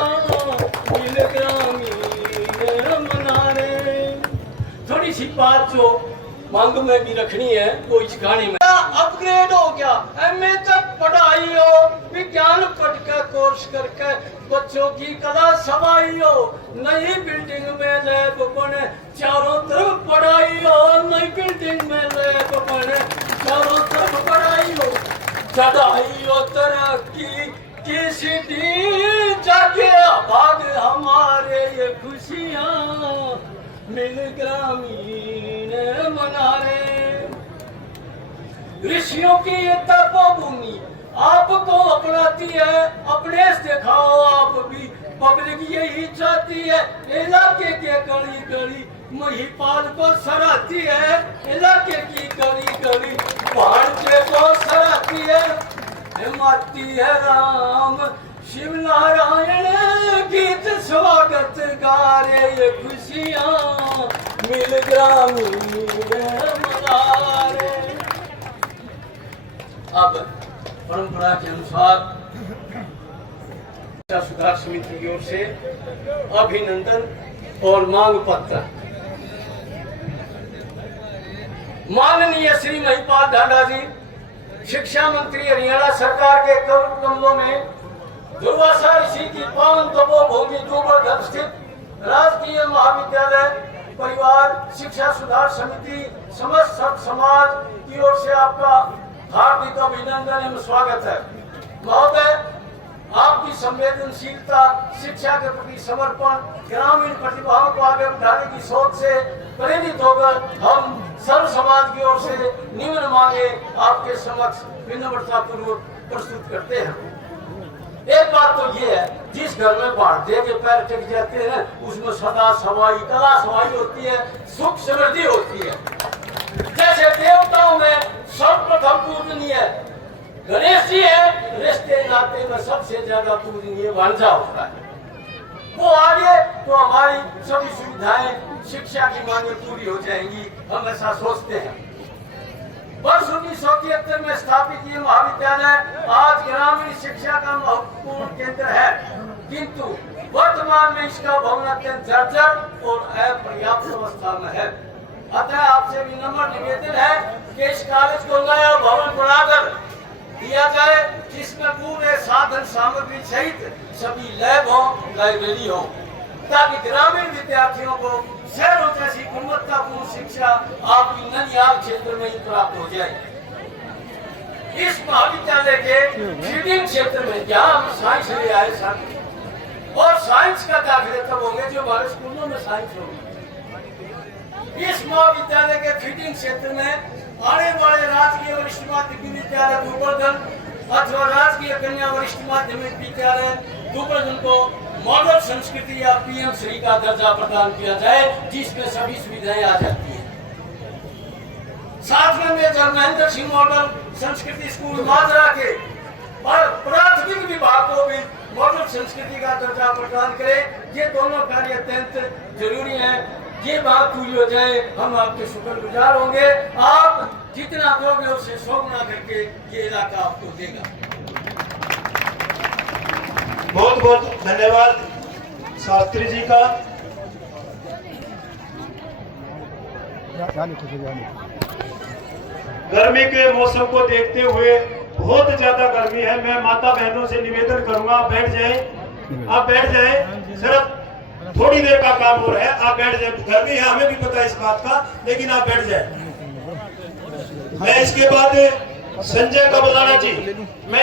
मिल ग्रामीण मना रहे। थोड़ी सी बात जो मांग में भी रखनी है वो इस गाने में अपग्रेड हो गया, एमए तक पढ़ाई हो, विज्ञान पढ़ के कोर्स करके बच्चों की कला सवाई हो। नई बिल्डिंग में लैब बने चारों तरफ पढ़ाई हो, नई बिल्डिंग में लैब बने चारों तरफ पढ़ाई हो। चढ़ाई हो तरक्की की सीढ़ी जाके भाग हमारे ये खुशियाँ मिल ग्रामीण मना रहे। ऋषियों की ये तपोभूमि आपको अपनाती है, अपने से दिखाओ आप भी, पब्लिक यही चाहती है। इलाके के गली गली महिपाल को सराहती है, इलाके की गली गली भांजे को सराहती है। हिमाती है राम शिव नारायण गीत स्वागत गा रहे ये खुशियाँ मिल ग्रामीण मना रहे। अब परंपरा के अनुसार शिक्षा सुधार समिति की ओर से अभिनंदन और मांग पत्र माननीय श्री महिपाल ढांडा जी शिक्षा मंत्री हरियाणा सरकार के कमलों में दुर्वासा ऋषि की पावन तपोभूमि डूबरगढ़ स्थित राजकीय महाविद्यालय परिवार शिक्षा सुधार समिति समस्त सत समाज की ओर से आपका हार्दिक अभिनंदन एवं स्वागत है। महोदय, आपकी संवेदनशीलता, शिक्षा के प्रति समर्पण, ग्रामीण प्रतिभाओं को आगे बढ़ाने की सोच से प्रेरित होकर हम सर्व समाज की ओर से निम्न मांगे आपके समक्ष विनम्रता पूर्वक प्रस्तुत करते हैं। एक बात तो ये है, जिस घर में बाढ़ के पैर टिक जाते हैं उसमें सदा सवाई कला सवाई होती है, सुख समृद्धि होती है। जैसे देवताओं में सर्वप्रथम पूजनीय गणेश जी है, रिश्ते नाते में सबसे ज्यादा पूजनीय भांजा होता है। वो आगे तो हमारी सभी सुविधाएं शिक्षा की मांगे पूरी हो जाएंगी, हम ऐसा सोचते हैं। वर्ष 1973 में स्थापित ये महाविद्यालय आज ग्रामीण शिक्षा का महत्वपूर्ण केंद्र है, किंतु वर्तमान में इसका भवन अत्यंत जर्जर और अपर्याप्त अवस्था में है। अतः आपसे विनम्र निवेदन है कि इस कॉलेज को नया भवन बनाकर दिया जाए, जिसमें पूरे साधन सामग्री सहित सभी लैब हो, लाइब्रेरी हो, ताकि ग्रामीण विद्यार्थियों को शहरों जैसी गुणवत्तापूर्ण शिक्षा आपकी ननिहाल क्षेत्र में ही प्राप्त हो जाए। इस महाविद्यालय के फीडिंग क्षेत्र में जहाँ हम साइंस ले आए सर, और साइंस का दाखिले तब होंगे जो हमारे स्कूलों में साइंस होगी। इस महाविद्यालय के फीडिंग क्षेत्र में आने वाले राजकीय वरिष्ठ माध्यमिक विद्यालय दुबरगढ़ अथवा राजकीय कन्या वरिष्ठ माध्यमिक विद्यालय दुबरगढ़ को मॉडल संस्कृति या पीएम श्री का दर्जा प्रदान किया जाए, जिसमें सभी सुविधाएं आ जाती हैं। साथ में मेजर महेंद्र सिंह मॉडल संस्कृति स्कूल माजरा के प्राथमिक विभाग को भी मॉडल संस्कृति का दर्जा प्रदान करें। ये दोनों कार्य अत्यंत जरूरी है। ये बात पूरी हो जाए, हम आपके शुक्रगुजार होंगे। आप जितना दोगे उससे 100 गुना करके ये इलाका आपको देगा। बहुत बहुत धन्यवाद शास्त्री जी का। गर्मी के मौसम को देखते हुए बहुत ज्यादा गर्मी है। मैं माता बहनों से निवेदन करूंगा, आप बैठ जाए, सिर्फ थोड़ी देर का काम हो रहा है, आप बैठ जाए। गर्मी है, हमें भी पता है इस बात का, लेकिन आप बैठ जाए। मैं इसके बाद संजय कबलाना जी, मैं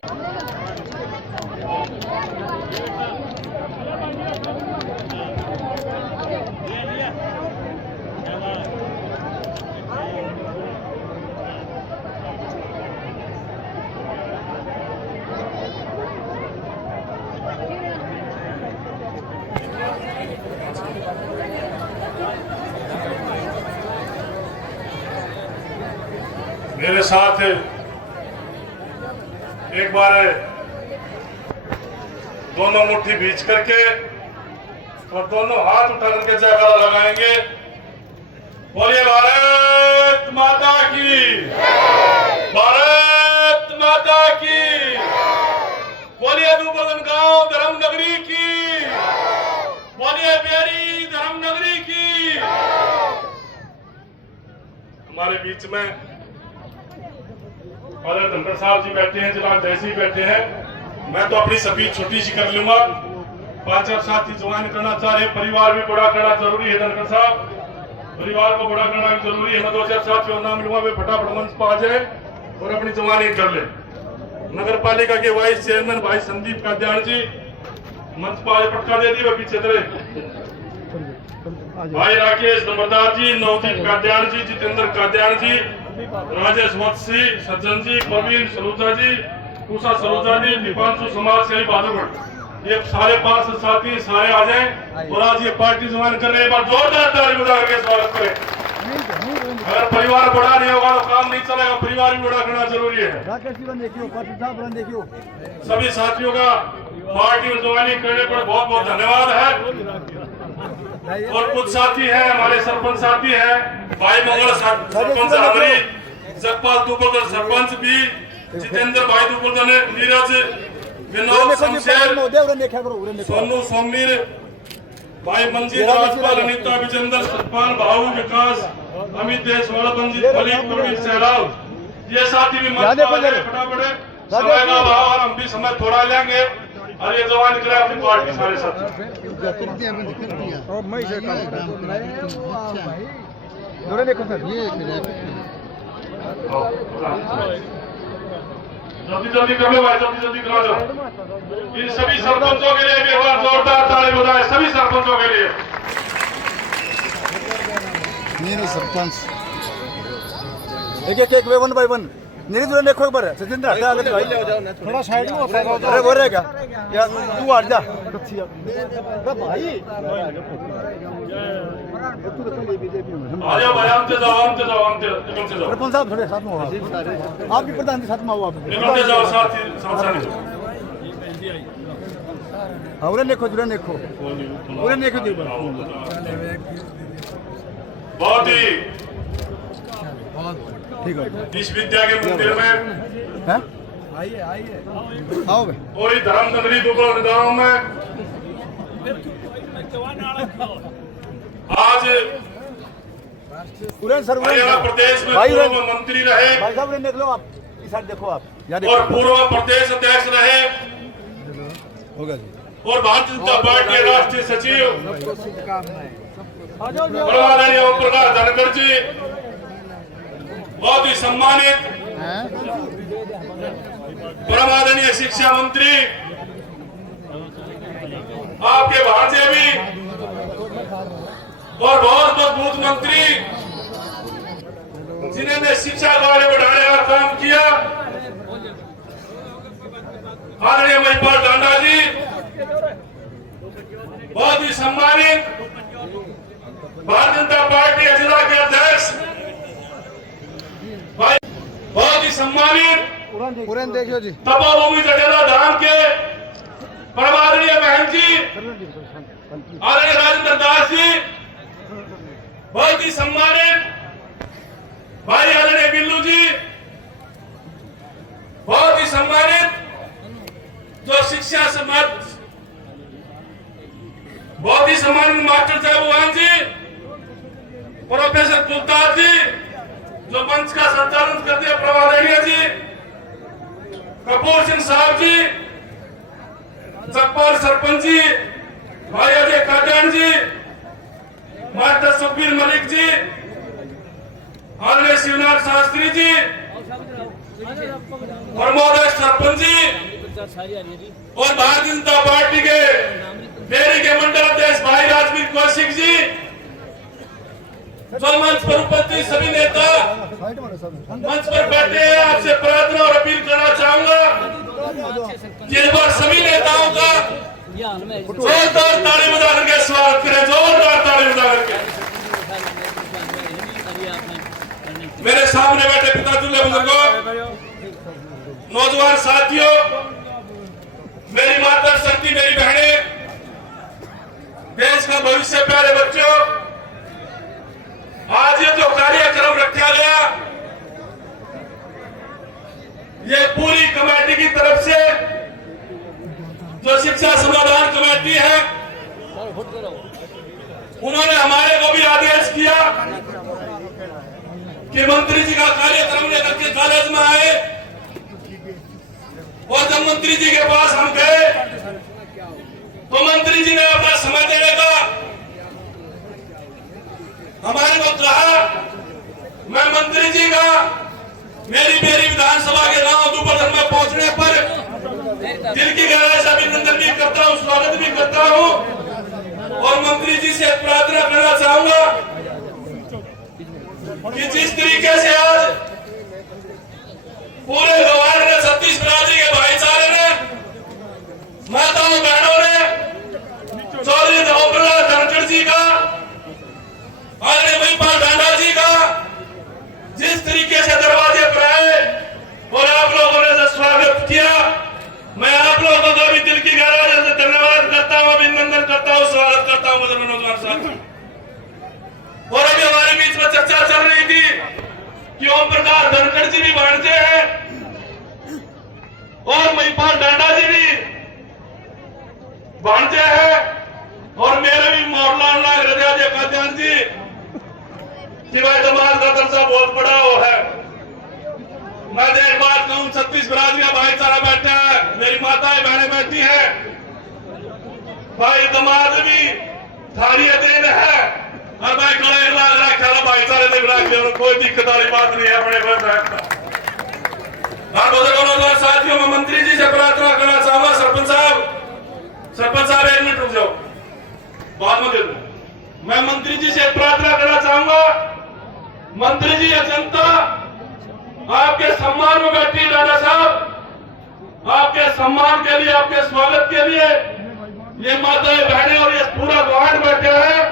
मेरे साथ एक बार दोनों मुट्ठी बीच करके और दोनों हाथ उठा करके जयकारा लगाएंगे। बोलिए भारत माता की, भारत माता की। बोलिए दुबलगन गांव धर्म नगरी की, बोलिए मेरी धर्म नगरी की। हमारे बीच में और धनखड़ साहब जी बैठे हैं, जनाब जैसे ही बैठे हैं। मैं तो अपनी सभी छोटी सी कर लूंगा। 5-4 साथी ज्वाइन करना चाह रहे, परिवार भी बड़ा करना जरूरी है। धनखड़ साहब, परिवार को बड़ा करना भी जरूरी है। मैं 2-4 साथियों नाम लूंगा, वे फटाफट मंच पर आ जाए और अपनी जवानी कर ले। नगर पालिका के वाइस चेयरमैन भाई संदीप काद्यान जी मंच पर आज पटका दे दी, वे पीछे चले। भाई राकेश नंबरदार जी, नवदीप काद्यान जी, जितेंद्र काद्यान जी, राजेश वत्सी, सज्जन जी, प्रवीण सरोजा जी, उषा सरोजा जी, दीपांशु समाज सेवी बहादुरगढ़, ये सारे 5 साथी सारे आ जाएं और आज ये पार्टी ज्वाइन कर रहे हैं। एक बार जोरदार ताली बजा करके स्वागत करें। अगर परिवार बड़ा नहीं होगा तो काम नहीं चलेगा, परिवार भी बड़ा करना जरूरी है। सभी साथियों का पार्टी में ज्वाइनिंग करने पर बहुत बहुत धन्यवाद है। और कुछ साथी हैं, हमारे सरपंच साथी हैं, भाई मंगल सरपंच हमारी, जगपाल दुबलगढ़ सरपंच भी, जितेंद्र भाई दुबलगढ़, नीरज, विनोद शमशेर, सोनू सोमीर, भाई मंजीत राजपाल, अनिता विजेंद्र सतपाल, भाऊ विकास, अमित देशवाल, मंजीत मलिक, प्रवीण सहलाल, ये साथी भी मत फटाफट समय का भाव और हम भी समय थोड़ा लेंगे और ये जवान करें अपनी पार्टी सारे साथी। जल्दी जल्दी कर लो भाई, जल्दी जल्दी करा दो। इन सभी सरपंचों के लिए भी एक बार जोरदार ताली बजाएं, सभी सरपंचों के लिए। मेरे सरपंच एक वे 1 by 1 नीरज ने देखो एक बार सचिंद्र हटा आगे भाई थोड़ा साइड में अरे बोल रहे क्या यार तू हट जा अरे भाई आ जाओ भाई, हम से जाओ निकल से जाओ। सरपंच साहब थोड़े साथ में हो, आप भी प्रधान के साथ में आओ, आप निकल से जाओ साथी साथ। उरे देखो जुरे देखो उरे देखो बहुत ही ठीक है। इस विद्या के मंदिर में हैं आइए आओ भाई, और धर्म नगरी दुबलगढ़ गांव में आज हरियाणा प्रदेश में पूर्व मंत्री रहे भाई साहब देख लो, आप इस साइड देखो, आप और पूर्व प्रदेश अध्यक्ष रहे होगा जी, और भारतीय जनता पार्टी के राष्ट्रीय सचिव परमादरणीय ओम प्रकाश धनखड़ जी, बहुत ही सम्मानित परमादरणीय शिक्षा मंत्री, आपके भांजे भी और बहुत मजबूत मंत्री जिन्होंने शिक्षा को आगे बढ़ाने का काम किया, आदरणीय महिपाल टांडा जी, बहुत ही सम्मानित भारतीय जनता पार्टी जिला के अध्यक्ष सम्मानित उड़न देखियो जी। तपोभूमि जटेला धाम के परमादरणीय बहन जी आदरणीय राजेंद्र दास जी, बहुत ही सम्मानित भाई आदरणीय बिल्लू जी, बहुत ही सम्मानित जो शिक्षा समाज, बहुत ही सम्मानित मास्टर साहब जी, प्रोफेसर कुलतार जी जो मंच का संचालन करते हैं, प्रभारणीय जी, कपूर सिंह साहब जी, जगपाल सरपंच जी, भाई अजय काजान जी, मास्टर सुखबीर मलिक जी, आदरणीय शिवनाथ शास्त्री जी और महोदय सरपंच जी और भारतीय जनता पार्टी के डेयरी के मंडल अध्यक्ष भाई राजवीर कौशिक जी, जो मंच पर उपस्थित सभी नेता मंच पर बैठे हैं, आपसे प्रार्थना और अपील करना चाहूंगा कि इस बार सभी नेताओं का जोरदार ताली बजा करके स्वागत करें, जोरदार ताली बजा करके। मेरे सामने बैठे पिता तुल्य बुजुर्गों, नौजवान साथियों, मेरी माता शक्ति, मेरी बहनें, देश का भविष्य, प्यारे बच्चों, आज ये जो कार्यक्रम रखा गया, ये पूरी कमेटी की तरफ से, जो शिक्षा समाधान कमेटी है, उन्होंने हमारे को भी आदेश किया कि मंत्री जी का कार्यक्रम लेकर के कॉलेज में आए, और जब मंत्री जी के पास हम गए तो मंत्री जी ने अपना समय देने का हमारे को कहा। मैं मंत्री जी का मेरी विधानसभा के गांव दुपहर में पहुंचने पर दिल की गहराई से अभिनंदन भी करता हूं, स्वागत भी करता हूं, और मंत्री जी से प्रार्थना करना चाहूंगा कि जिस तरीके से आज पूरे गवार ने, सतीश बराजी के भाईचारे ने, माताओं बहनों ने, चौधरी प्रहलाद धनखड़ जी का, आदरणीय महिपाल डांडा जी का जिस तरीके से दरवाजे पर आए और आप लोगों ने जो स्वागत किया, मैं आप लोगों का भी दिल की गहराई से धन्यवाद करता हूं, अभिनंदन करता हूं, स्वागत करता हूं मुझे नौजवान साथियों। और अभी हमारे बीच में चर्चा चल रही थी कि ओम प्रकाश धनखड़ जी भी बांटते हैं और महिपाल डांडा जी भी बांटते हैं, और मेरे भी मोहनलाल नाग हृदय काद्यान जी सिवाय समाज का दर्जा बहुत बड़ा वो है। मैं एक बात कहूं, छत्तीस बरादरी का भाईचारा बैठा है, मेरी माताएं बहनें बैठी हैं, भाई दमाद भी थारी देन है, और भाई कड़े ख्याल भाईचारे से मिला के कोई दिक्कत वाली बात नहीं है। बड़े नौजवान साथियों, मैं मंत्री जी से प्रार्थना करना चाहूंगा, सरपंच साहब 1 मिनट रुक जाओ, बाद में दे दूं। मैं मंत्री जी से प्रार्थना करना चाहूंगा, मंत्री जी, जनता आपके सम्मान में बैठी, डांडा साहब आपके सम्मान के लिए, आपके स्वागत के लिए ये माताएं बहनें और ये पूरा वार्ड बैठे हैं,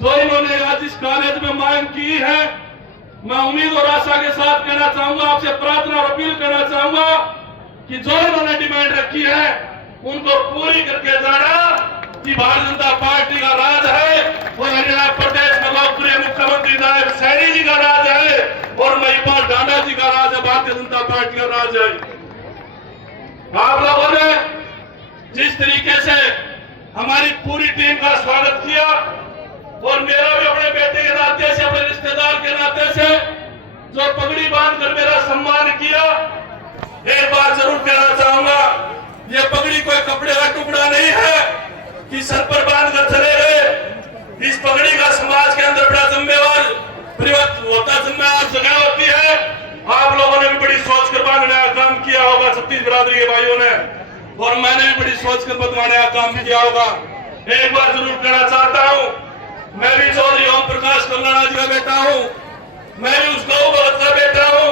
जो इन्होंने आज इस कॉलेज में मांग की है। मैं उम्मीद और आशा के साथ कहना चाहूंगा, आपसे प्रार्थना और अपील करना चाहूंगा कि जो इन्होंने डिमांड रखी है उनको पूरी करके जाना कि भारतीय जनता पार्टी का राज है और हरियाणा प्रदेश में लोकप्रिय मुख्यमंत्री नायब सैनी जी का राज है और महिपाल डांडा जी का राज है, भारतीय जनता पार्टी का राज है। आप लोगों ने जिस तरीके से हमारी पूरी टीम का स्वागत किया और मेरा भी अपने बेटे के नाते से, अपने रिश्तेदार के नाते से जो पगड़ी बांधकर मेरा सम्मान किया, एक बात जरूर कहना चाहूंगा, ये पगड़ी कोई कपड़े का टुकड़ा नहीं है कि सर पर बांधकर चले गए। इस पगड़ी का समाज के अंदर बड़ा जिम्मेवार जिम्मेवार जगह होती है। आप लोगों ने भी बड़ी सोच कर बांधने का काम किया होगा, छत्तीस बरादरी के भाइयों ने, और मैंने भी बड़ी सोच कर बंधवाने का काम किया होगा। एक बार जरूर कहना चाहता हूँ, मैं भी चौधरी ओम प्रकाश कल्लाणा जी का बेटा हूँ, मैं भी उस गौ भगत का बेटा हूँ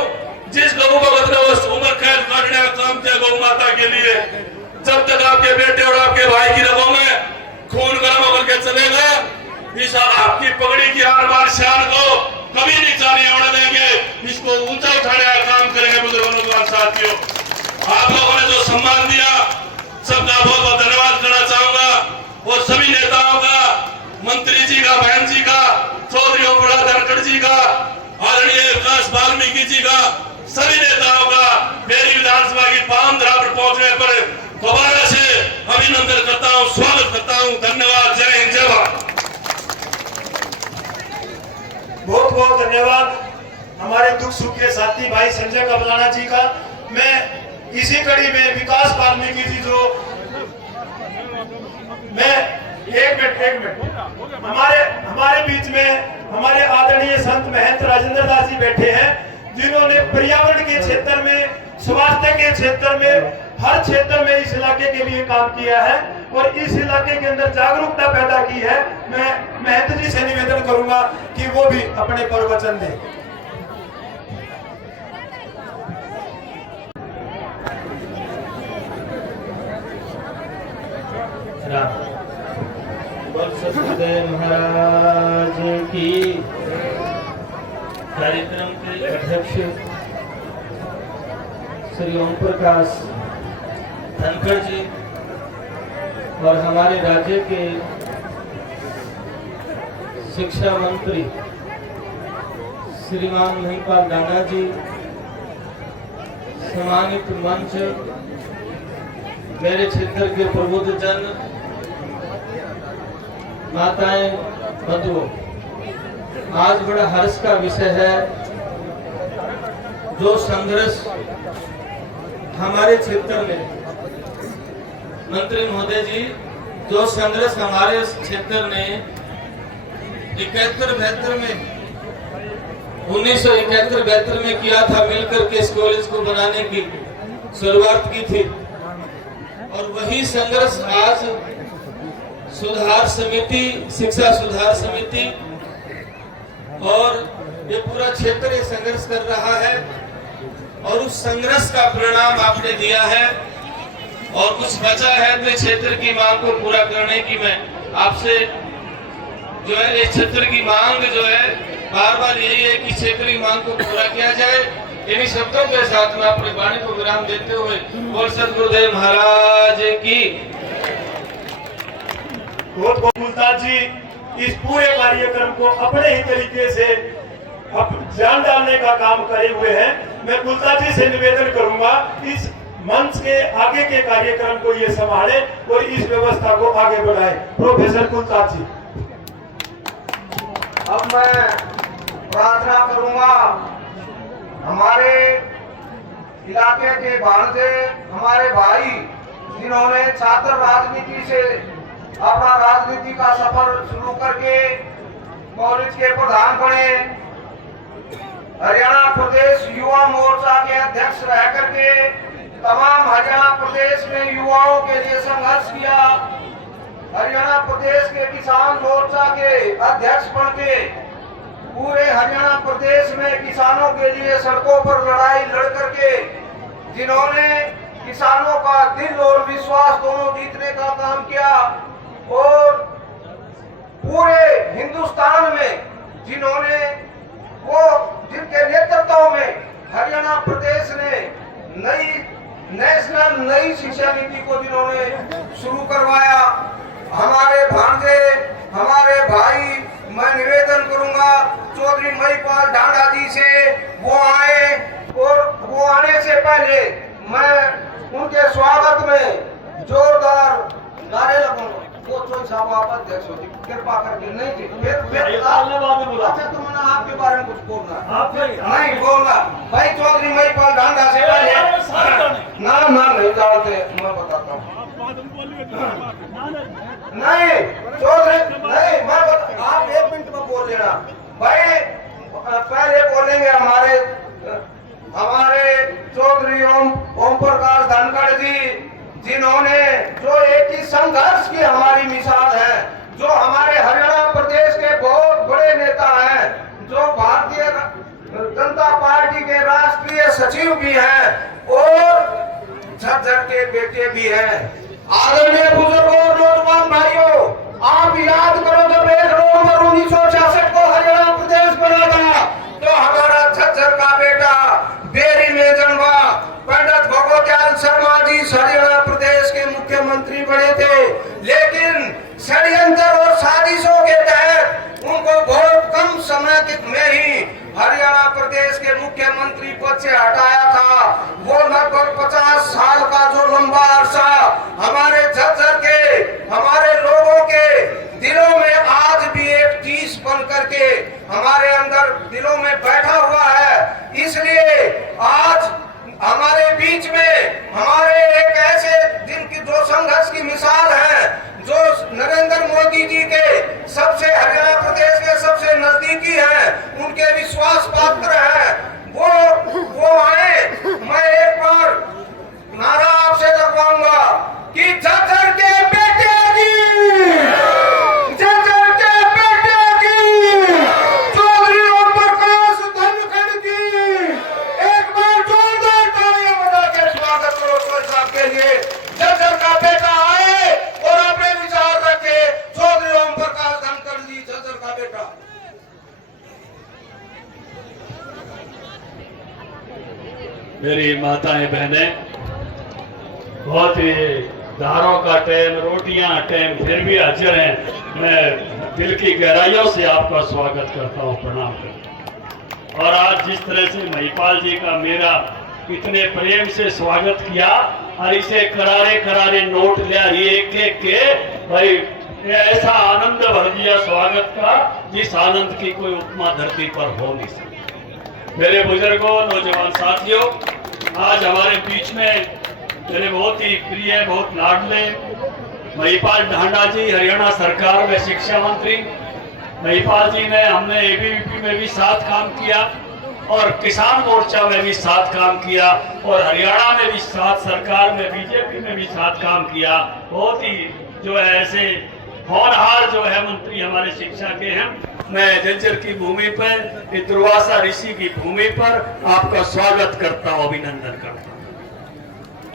जिस गौ भगत ने उस उम्र कैद काटने का काम किया गौ माता के लिए। जब तक आपके बेटे और आपके भाई की रगों में खून गर्म होकर के चलेगा, इस आपकी पगड़ी की आर बार शान को कभी नीचा नहीं होने देंगे, इसको ऊंचा उठाने का काम करेंगे। साथियों, आप लोगों ने जो सम्मान दिया सबका बहुत बहुत धन्यवाद करना चाहूंगा। और सभी नेताओं का, मंत्री जी का, बहन जी का, चौधरी ओम प्रकाश धनखड़ जी का, आदरणीय विकास वाल्मीकि जी का, सभी नेताओं का मेरी विधानसभा की पावन धरा पर पहुंचने पर दोबारा से अभिनंदन करता हूं, स्वागत करता हूं। धन्यवाद। जय हिंद, जय भारत। बहुत बहुत धन्यवाद हमारे दुख सुख के साथी भाई संजय कबलाना जी का। मैं इसी कड़ी में विकास वाल्मीकि जी जो मैं एक मिनट हमारे बीच में हमारे आदरणीय संत महंत राजेंद्र दास जी बैठे हैं, जिन्होंने पर्यावरण के क्षेत्र में, स्वास्थ्य के क्षेत्र में, हर क्षेत्र में इस इलाके के लिए काम किया है और इस इलाके के अंदर जागरूकता पैदा की है। मैं महंत जी से निवेदन करूंगा कि वो भी अपने प्रवचन दें। सतगुरुदेव महाराज की। कार्यक्रम के अध्यक्ष श्री ओम प्रकाश धनखड़ जी और हमारे राज्य के शिक्षा मंत्री श्रीमान महिपाल डांडा जी, सम्मानित मंच, मेरे क्षेत्र के प्रबुद्ध जन, माताएं, बंधुओं, आज बड़ा हर्ष का विषय है। जो संघर्ष हमारे क्षेत्र में, मंत्री महोदय जी, जो संघर्ष हमारे क्षेत्र ने 71-72 में 1971-72 में किया था, मिलकर के इस कॉलेज को बनाने की शुरुआत की थी, और वही संघर्ष आज सुधार समिति, शिक्षा सुधार समिति और ये पूरा क्षेत्र ये संघर्ष कर रहा है, और उस संघर्ष का परिणाम आपने दिया है। और कुछ बचा है तो क्षेत्र की मांग को पूरा करने की मैं आपसे जो है, इस क्षेत्र की मांग जो है बार बार यही है कि क्षेत्र की मांग को पूरा किया जाए। इन्हीं शब्दों के साथ में अपनी वाणी को विराम देते हुए बोल सतगुरुदेव महाराज की। बहुत बहुत गुलताज जी इस पूरे कार्यक्रम को अपने ही तरीके से जान डालने का काम करे हुए हैं। मैं गुलताज जी से निवेदन करूंगा इस मंच के आगे के कार्यक्रम को ये संभाले और इस व्यवस्था को आगे बढ़ाए। प्रोफेसर गुलताज जी। अब मैं प्रार्थना करूंगा हमारे इलाके के भांजे, हमारे भाई जिन्होंने छात्र राजनीति से अपना राजनीति का सफर शुरू करके कॉलेज के प्रधान बने, हरियाणा प्रदेश युवा मोर्चा के अध्यक्ष रह करके तमाम हरियाणा प्रदेश में युवाओं के लिए संघर्ष किया, हरियाणा प्रदेश के किसान मोर्चा के अध्यक्ष बन के पूरे हरियाणा प्रदेश में किसानों के लिए सड़कों पर लड़ाई लड़ करके जिन्होंने किसानों का दिल और विश्वास दोनों जीतने का काम किया, और पूरे हिंदुस्तान में जिन्होंने वो जिनके नेतृत्व में हरियाणा प्रदेश ने नई शिक्षा नीति को जिन्होंने शुरू करवाया, हमारे भांजे, हमारे भाई, मैं निवेदन करूंगा चौधरी महिपाल डांडा जी से वो आए, और वो आने से पहले मैं उनके स्वागत में जोरदार नारे लगाऊंगा। वो चौधरी साहब आप अध्यक्ष हो जी, कृपा करके। नहीं जी, फिर अच्छा तो मैंने आपके बारे में कुछ बोलना नहीं बोलना भाई। चौधरी महिपाल डांडा से पहले नाम नहीं जानते, मैं बताता हूँ। नहीं चौधरी नहीं, मैं आप 1 मिनट में बोल लेना भाई। पहले बोलेंगे हमारे चौधरी ओम प्रकाश धनखड़ जी, जिन्होंने जो एक ही संघर्ष की हमारी मिसाल है, जो हमारे हरियाणा प्रदेश के बहुत बड़े नेता हैं, जो भारतीय जनता पार्टी के राष्ट्रीय सचिव भी हैं और झज्जर के बेटे भी हैं। आदरणीय बुजुर्गों, नौजवान भाइयों, आप याद करो जब 1 नवंबर 1966 को हरियाणा प्रदेश बना था तो हमारा झज्जर का बेटा बेरी में जन्मा, षड्यंत्र और साजिशों के तहत उनको बहुत कम समय में ही हरियाणा प्रदेश के मुख्यमंत्री पद से हटाया था। वो लगभग 50 साल का जो लंबा अरसा हमारे झज्जर के, हमारे लोगों के दिलों में आज भी एक चीज बन करके हमारे अंदर दिलों में बैठा हुआ है। इसलिए आज हमारे बीच में हमारे एक ऐसे दिन की जो संघर्ष की मिसाल है, जो नरेंद्र मोदी जी के सबसे, हरियाणा प्रदेश के सबसे नजदीकी है, उनके विश्वास पात्र है, वो आए। मैं एक बार नारा आपसे लगवाऊंगा कि झज्जर के बेटे की, झज्जर के बेटे की, चौधरी ओम प्रकाश धनखड़ की एक बार जोरदार तालियां बजा के स्वागत करो चौधरी साहब के लिए। झज्जर का बेटा आए और अपने विचार रखे। चौधरी ओम प्रकाश धनखड़ जी, झज्जर का बेटा। मेरी माताएं बहनें, बहुत ही दारों का टाइम, रोटियां टाइम, फिर भी हाजिर हैं। मैं दिल की गहराइयों से आपका स्वागत करता हूं, प्रणाम करता हूं। और आज जिस तरह से महिपाल जी का मेरा इतने प्रेम से स्वागत किया और इसे करारे करारे नोट लिया एक एक के, भाई ऐसा आनंद भर दिया स्वागत का जिस आनंद की कोई उपमा धरती पर हो नहीं सकती। मेरे बुजुर्गों, नौजवान साथियों, आज हमारे बीच में मेरे बहुत ही प्रिय, बहुत लाडले महिपाल ढांडा जी, हरियाणा सरकार में शिक्षा मंत्री। महिपाल जी ने, हमने एबीवीपी में भी साथ काम किया और किसान मोर्चा में भी साथ काम किया और हरियाणा में भी साथ, सरकार में, बीजेपी में भी साथ काम किया। बहुत ही जो है ऐसे होनहार जो है मंत्री हमारे शिक्षा के हैं। मैं झज्जर की भूमि पर, दुर्वासा ऋषि की भूमि पर आपका स्वागत करता हूँ, अभिनंदन करता हूँ।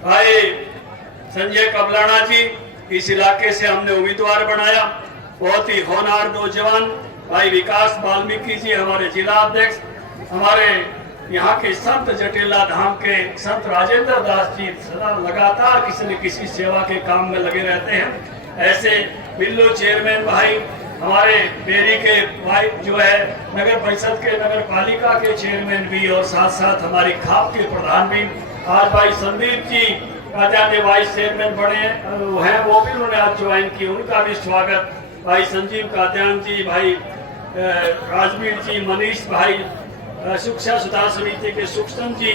भाई संजय कबलाना जी, इस इलाके से हमने उम्मीदवार बनाया, बहुत ही होनहार नौजवान। भाई विकास वाल्मीकि जी, हमारे जिला अध्यक्ष, हमारे यहाँ के संत जटेला धाम के संत राजेंद्र दास जी सदा लगातार किसी न किसी सेवा के काम में लगे रहते हैं। ऐसे बिल्लू चेयरमैन भाई, हमारे बेरी के भाई जो है नगर परिषद के, नगर पालिका के चेयरमैन भी और साथ साथ हमारी खाप के प्रधान भी। आज भाई संदीप जी कात्यायन वाइस चेयरमैन बने हैं, वो भी उन्होंने आज ज्वाइन की, उनका भी स्वागत। भाई संजीव कात्यायन जी, भाई राजवीर जी, मनीष भाई, शिक्षा सुधार समिति के सुखचंद जी,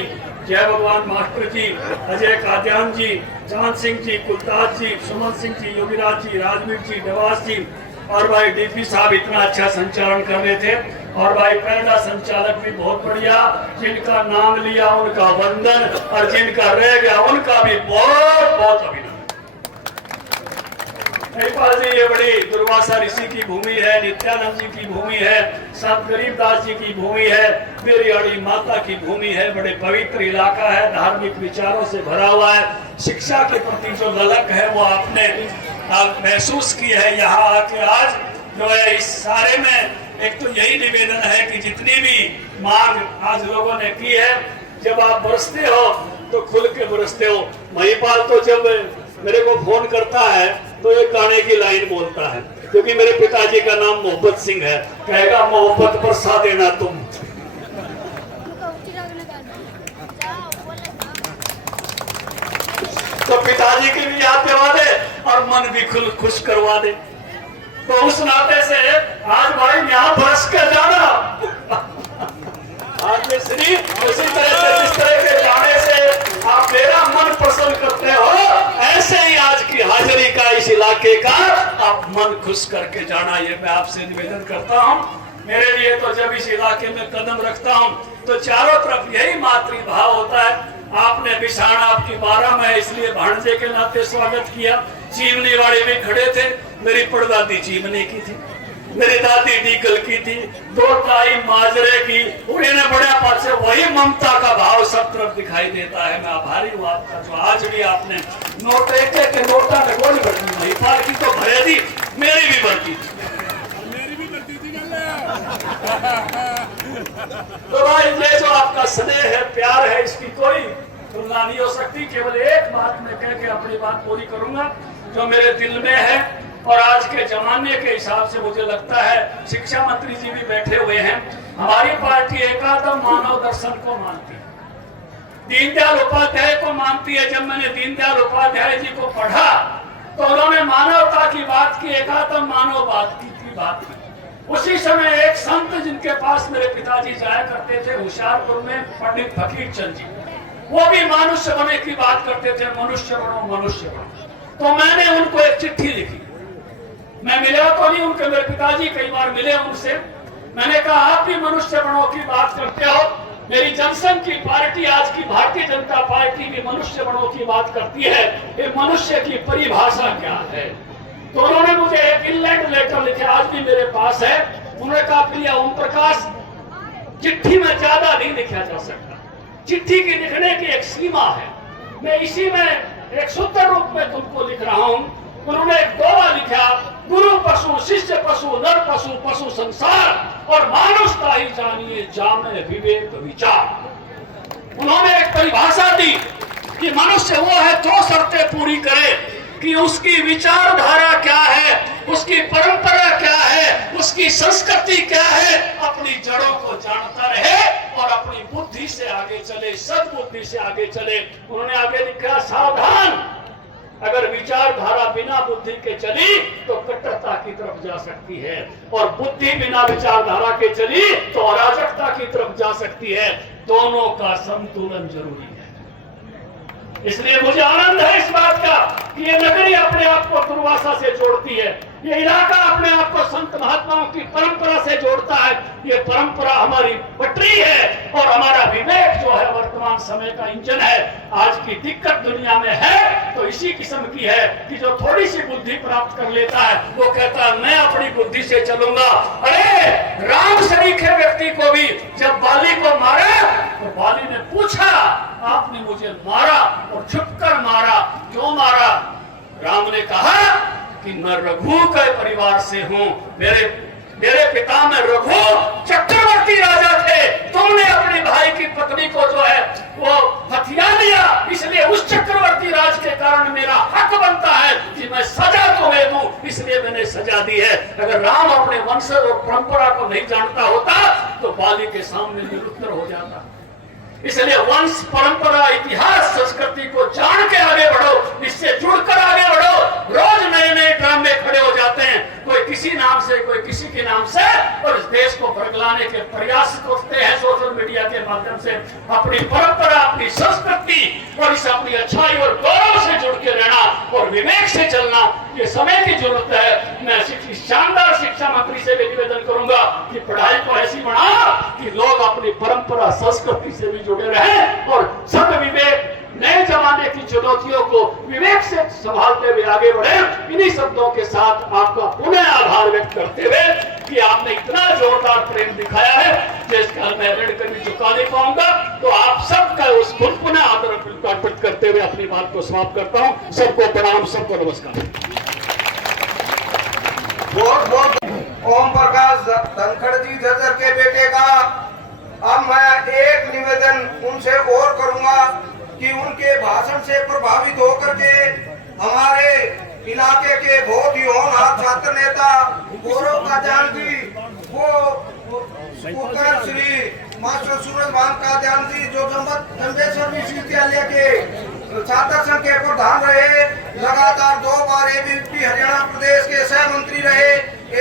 जय भगवान मास्टर जी, अजय कात्यायन जी, चांद सिंह जी, कुलताज जी, सुमन सिंह जी, योगीराज जी, राजवीर जी, देवास जी और भाई डीपी साहब इतना अच्छा संचालन कर रहे थे। और भाई पहला संचालक भी बहुत बढ़िया, जिनका नाम लिया उनका वंदन और जिनका रह गया उनका भी बहुत बहुत अभिनंदन। महिपाल जी, ये बड़ी दुर्वासा ऋषि की भूमि है, नित्यानंद जी की भूमि है, संत गरीबदास जी की भूमि है, मेरी अड़ी माता की भूमि है। बड़े पवित्र इलाका है, धार्मिक विचारों से भरा हुआ है। शिक्षा के प्रति जो ललक है वो आपने महसूस की है यहाँ आके। आज जो है इस सारे में एक तो यही निवेदन है कि जितनी भी मांग आज लोगों ने की है, जब आप बरसते हो तो खुल के बरसते हो। महिपाल तो जब मेरे को फोन करता है तो एक गाने की लाइन बोलता है, क्योंकि मेरे पिताजी का नाम मोहब्बत सिंह है, कहेगा मोहब्बत बरसा देना तुम। तो पिताजी की भी याद दिला दे और मन भी खुश करवा दे। तो उस नाते से आज भाई यहाँ बरस कर जाना। आज श्री उसी तरह से, जिस तरह के जाने से आप मेरा मन प्रसन्न करते हो, ऐसे ही आज की हाजिरी का, इस इलाके का आप मन खुश करके जाना, ये मैं आपसे निवेदन करता हूँ। मेरे लिए तो जब इस इलाके में कदम रखता हूँ तो चारों तरफ यही मातृभाव होता है। आपने बिछाना आपकी बारह में, इसलिए भांजे के नाते स्वागत किया। चीमनी वाले भी खड़े थे, मेरी पड़दादी चीमनी की थी, मेरी दादी डीकल की थी, दो ताई माजरे की, उन्हें बड़ा पास से वही ममता का भाव सब तरफ दिखाई देता है। मैं आभारी हूँ आपका, जो आज भी आपने नोट एक नोटा में गोली भरती, महिपाल की तो भरे थी, मेरी भी भरती थी। तो भाई ये जो आपका स्नेह है, प्यार है, इसकी कोई तुलना नहीं हो सकती। केवल एक बात मैं कह के अपनी बात पूरी करूंगा, जो मेरे दिल में है और आज के जमाने के हिसाब से मुझे लगता है शिक्षा मंत्री जी भी बैठे हुए हैं, हमारी पार्टी एकात्म मानव दर्शन को मानती है, दीनदयाल उपाध्याय को मानती है। जब मैंने दीनदयाल उपाध्याय जी को पढ़ा तो उन्होंने मानवता की बात की, एकात्म मानववाद की बात की। उसी समय एक संत जिनके पास मेरे पिताजी जाया करते थे होशियारपुर में, पंडित फकीर चंद जी, वो भी मनुष्य बनने की बात करते थे, मनुष्य बनो मनुष्य बनो। तो मैंने उनको एक चिट्ठी लिखी, मैं मिला तो नहीं उनके, मेरे पिताजी कई बार मिले उनसे। मैंने कहा आप भी मनुष्य बनो की बात करते हो, मेरी जनसंघ की पार्टी आज की भारतीय जनता पार्टी भी मनुष्य बनो की बात करती है, ये मनुष्य की परिभाषा क्या है। तो उन्होंने मुझे एक इंग्लैंड लेटर लिखे, आज भी मेरे पास है। उन्होंने कहा प्रिय ओम प्रकाश, चिट्ठी में ज्यादा नहीं लिखा जा सकता, चिट्ठी की लिखने की एक सीमा है, मैं इसी में एक सूत्र रूप में तुमको लिख रहा हूं। उन्होंने एक दोहा लिखा, गुरु पशु शिष्य पशु नर पशु पशु संसार और मानुषता ही जानिए जाने विवेक विचार। उन्होंने एक परिभाषा दी कि मनुष्य वो है जो शर्तें पूरी करे कि उसकी विचारधारा क्या है, उसकी परंपरा क्या है, उसकी संस्कृति क्या है, अपनी जड़ों को जानता रहे और अपनी बुद्धि से आगे चले, सद्बुद्धि से आगे चले। उन्होंने आगे लिखा, सावधान, अगर विचारधारा बिना बुद्धि के चली तो कट्टरता की तरफ जा सकती है, और बुद्धि बिना विचारधारा के चली तो अराजकता की तरफ जा सकती है। दोनों का संतुलन जरूरी है। इसलिए मुझे आनंद है इस बात का कि ये नगरी अपने आप को दुर्वासा से जोड़ती है, ये इलाका अपने आप को संत महात्माओं की परंपरा से जोड़ता है। ये परंपरा हमारी पटरी है और हमारा विवेक जो है वर्तमान समय का इंजन है। आज की दिक्कत दुनिया में है तो इसी किस्म की है कि जो थोड़ी सी बुद्धि प्राप्त कर लेता है वो कहता है मैं अपनी बुद्धि से चलूंगा। अरे राम सरीखे व्यक्ति को भी जब बाली को मारा तो बाली ने पूछा, आपने मुझे मारा और छुपकर मारा, क्यों मारा? राम ने कहा कि मैं रघु के परिवार से हूँ, मेरे पिता में रघु चक्रवर्ती राजा थे, तुमने अपने भाई की पत्नी को जो है वो हथिया लिया, इसलिए उस चक्रवर्ती राज के कारण मेरा हक बनता है कि मैं सजा तुम्हें दूं, इसलिए मैंने सजा दी है। अगर राम अपने वंश और परंपरा को नहीं जानता होता तो बाली के सामने निरुत्तर हो जाता। इसलिए वंश परंपरा इतिहास संस्कृति को जान के आगे बढ़ो, इससे जुड़कर आगे बढ़ो। रोज नए नए ड्रामे खड़े हो जाते हैं, कोई किसी नाम से कोई किसी के नाम से, और इस देश को भड़कलाने के प्रयास करते हैं सोशल मीडिया के माध्यम से। अपनी परंपरा, अपनी संस्कृति और इस अपनी अच्छाई और गौरव से जुड़ के रहना और विवेक से चलना, ये समय की जरूरत है। मैं शानदार शिक्षा मंत्री से भी निवेदन करूंगा कि पढ़ाई को ऐसी बढ़ाओ कि लोग अपनी परंपरा संस्कृति से भी जुड़े रहें और सद विवेक नए जमाने की चुनौतियों को विवेक से संभालते हुए आगे बढ़े। इन्हीं शब्दों के साथ आपका पुनः आभार व्यक्त करते हुए कि आपने इतना जोरदार प्रेम दिखाया है जिसका मैं ऋण कभी चुका नहीं पाऊंगा, तो आप सबका उस पुनः आदर अर्पित करते हुए अपनी बात को समाप्त करता हूं। सबको प्रणाम, सबको नमस्कार। बहुत बहुत ओम प्रकाश धनखड़ जी झज्जर के बेटे का अब मैं एक निवेदन उनसे और करूंगा कि उनके भाषण से प्रभावित होकर के हमारे इलाके के बहुत ही होनहार छात्र नेता गौरव कादियान जी, वो पुत्र श्री मास्टर सूरज भान कादियान जी जो जम्बेश्वर विश्वविद्यालय के छात्र संघ के प्रधान रहे, लगातार 2 बार एबीवीपी हरियाणा प्रदेश के सह मंत्री रहे,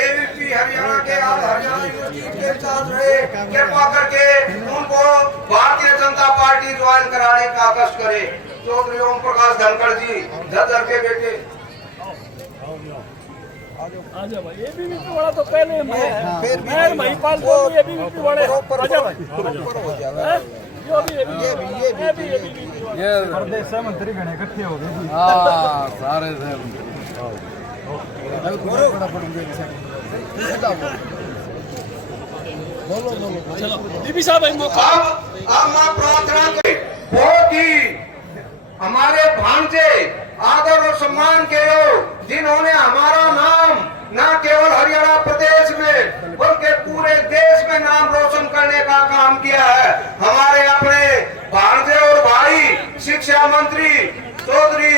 एबीवीपी हरियाणा के हरियाणा यूनिवर्सिटी के इंचार्ज रहे। कृपा करके उनको भारतीय जनता पार्टी ज्वाइन कराने का कष्ट करे। चौधरी ओम प्रकाश धनखड़ जी झज्जर के बेटे। आजा भाई, एबीवीपी वाला तो पहले मैं महिपाल को एबीवीपी वाले आजा भाई, ये प्रदेश मंत्री गणे इकट्ठे हो गए। हाँ सारे दीपी साहब अब मैं प्रार्थना करी बहुत ही हमारे भांजे आदर और सम्मान के योग जिन्होंने हमारा नाम न केवल हरियाणा प्रदेश में बल्कि पूरे देश में नाम रोशन करने का काम किया है। हमारे अपने भांजे और भाई शिक्षा मंत्री चौधरी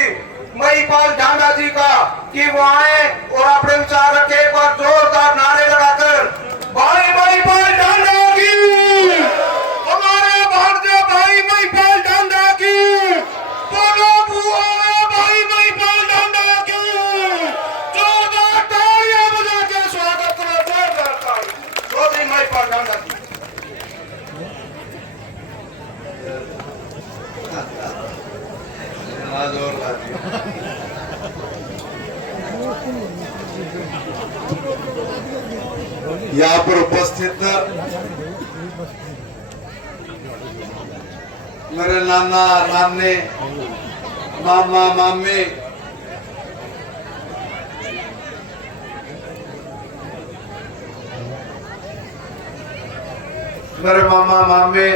महिपाल ढांडा जी का कि वो आए और अपने विचार रखे। एक बार जोरदार नारे लगाकर भाई महिपाल ढांडा की, हमारे भारतीय भाई महिपाल ढांडा की, बोलो बुआ भाई महिपाल ढांडा की, जोरदार तालियां बजा के स्वागत करो। जोरदार तालियां चौधरी महिपाल ढांडा की। यहाँ पर उपस्थित मेरे नाना नानी, मामा मामी, मेरे मामा मामी,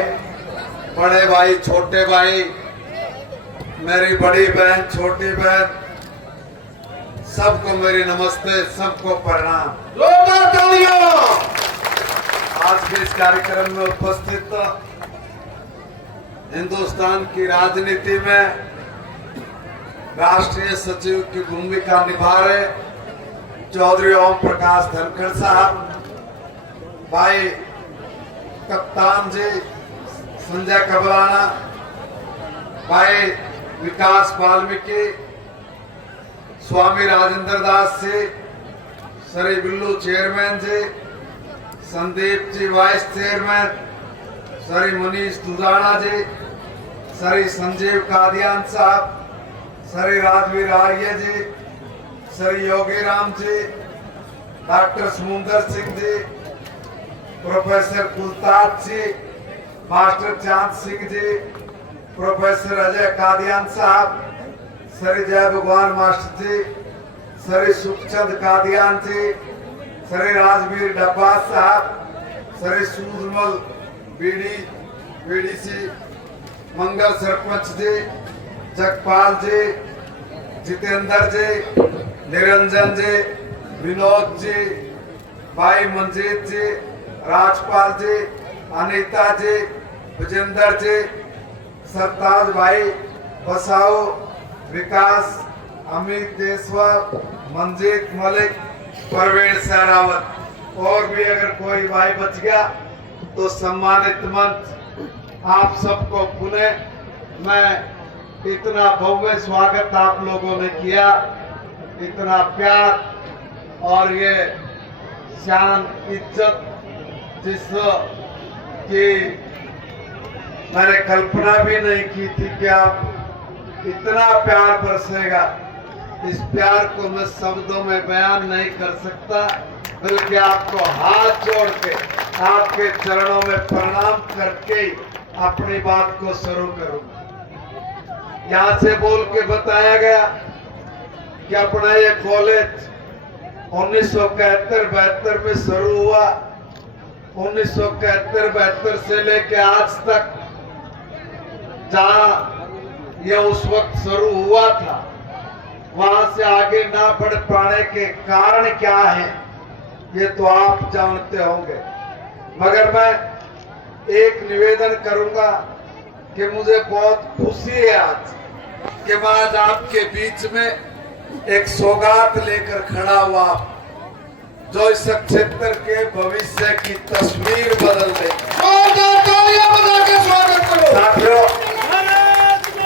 बड़े भाई छोटे भाई, मेरी बड़ी बहन छोटी बहन, सबको मेरी नमस्ते, सबको प्रणाम। जोरदार तालियां। आज के इस कार्यक्रम में उपस्थित हिंदुस्तान की राजनीति में राष्ट्रीय सचिव की भूमिका निभा रहे चौधरी ओम प्रकाश धनखड़ साहब, भाई कप्तान जी संजय कबलाना, भाई विकास वाल्मीकि, स्वामी राजेंद्र दास जी, श्री बिल्लू चेयरमैन जी, संदीप जी वाइस चेयरमैन, श्री मनीष दुधाना जी, श्री संजीव कादियान साहब, श्री राजवीर आर्य जी, श्री योगी राम जी, डॉक्टर समुंदर सिंह जी, प्रोफेसर कुलताज जी, मास्टर चांद सिंह जी, प्रोफेसर अजय कादियान साहब, श्री जय भगवान मास्टर जी, श्री सुखचंद कादियान जी, श्री राजवीर डब्बा साहब, श्री सूरजमल बीडीसी, मंगल सरपंच जी, जगपाल जी, जितेंद्र जी, निरंजन जी, विनोद जी, भाई मंजीत जी, राजपाल जी, अनीता जी, विजेंद्र जी, सरताज भाई, बसाओ, विकास, अमित देशवाल, मंजीत मलिक, परवेज सहरावत, और भी अगर कोई भाई बच गया तो सम्मानित मंच आप सबको पुनः मैं इतना भव्य स्वागत आप लोगों ने किया, इतना प्यार और ये शान इज्जत जिसकी मैंने कल्पना भी नहीं की थी कि आप इतना प्यार बरसेगा। इस प्यार को मैं शब्दों में बयान नहीं कर सकता, बल्कि आपको हाथ जोड़ के आपके चरणों में प्रणाम करके अपनी बात को शुरू करूंगा। यहाँ से बोल के बताया गया कि अपना ये कॉलेज 1971-72 में शुरू हुआ। 1971-72 से लेके आज तक जहाँ ये उस वक्त शुरू हुआ था, वहां से आगे ना बढ़ पाने के कारण क्या है ये तो आप जानते होंगे, मगर मैं एक निवेदन करूंगा कि मुझे बहुत खुशी है आज कि मैं आज आपके बीच में एक सौगात लेकर खड़ा हुआ जो इस क्षेत्र के भविष्य की तस्वीर बदल देगी। साथियों,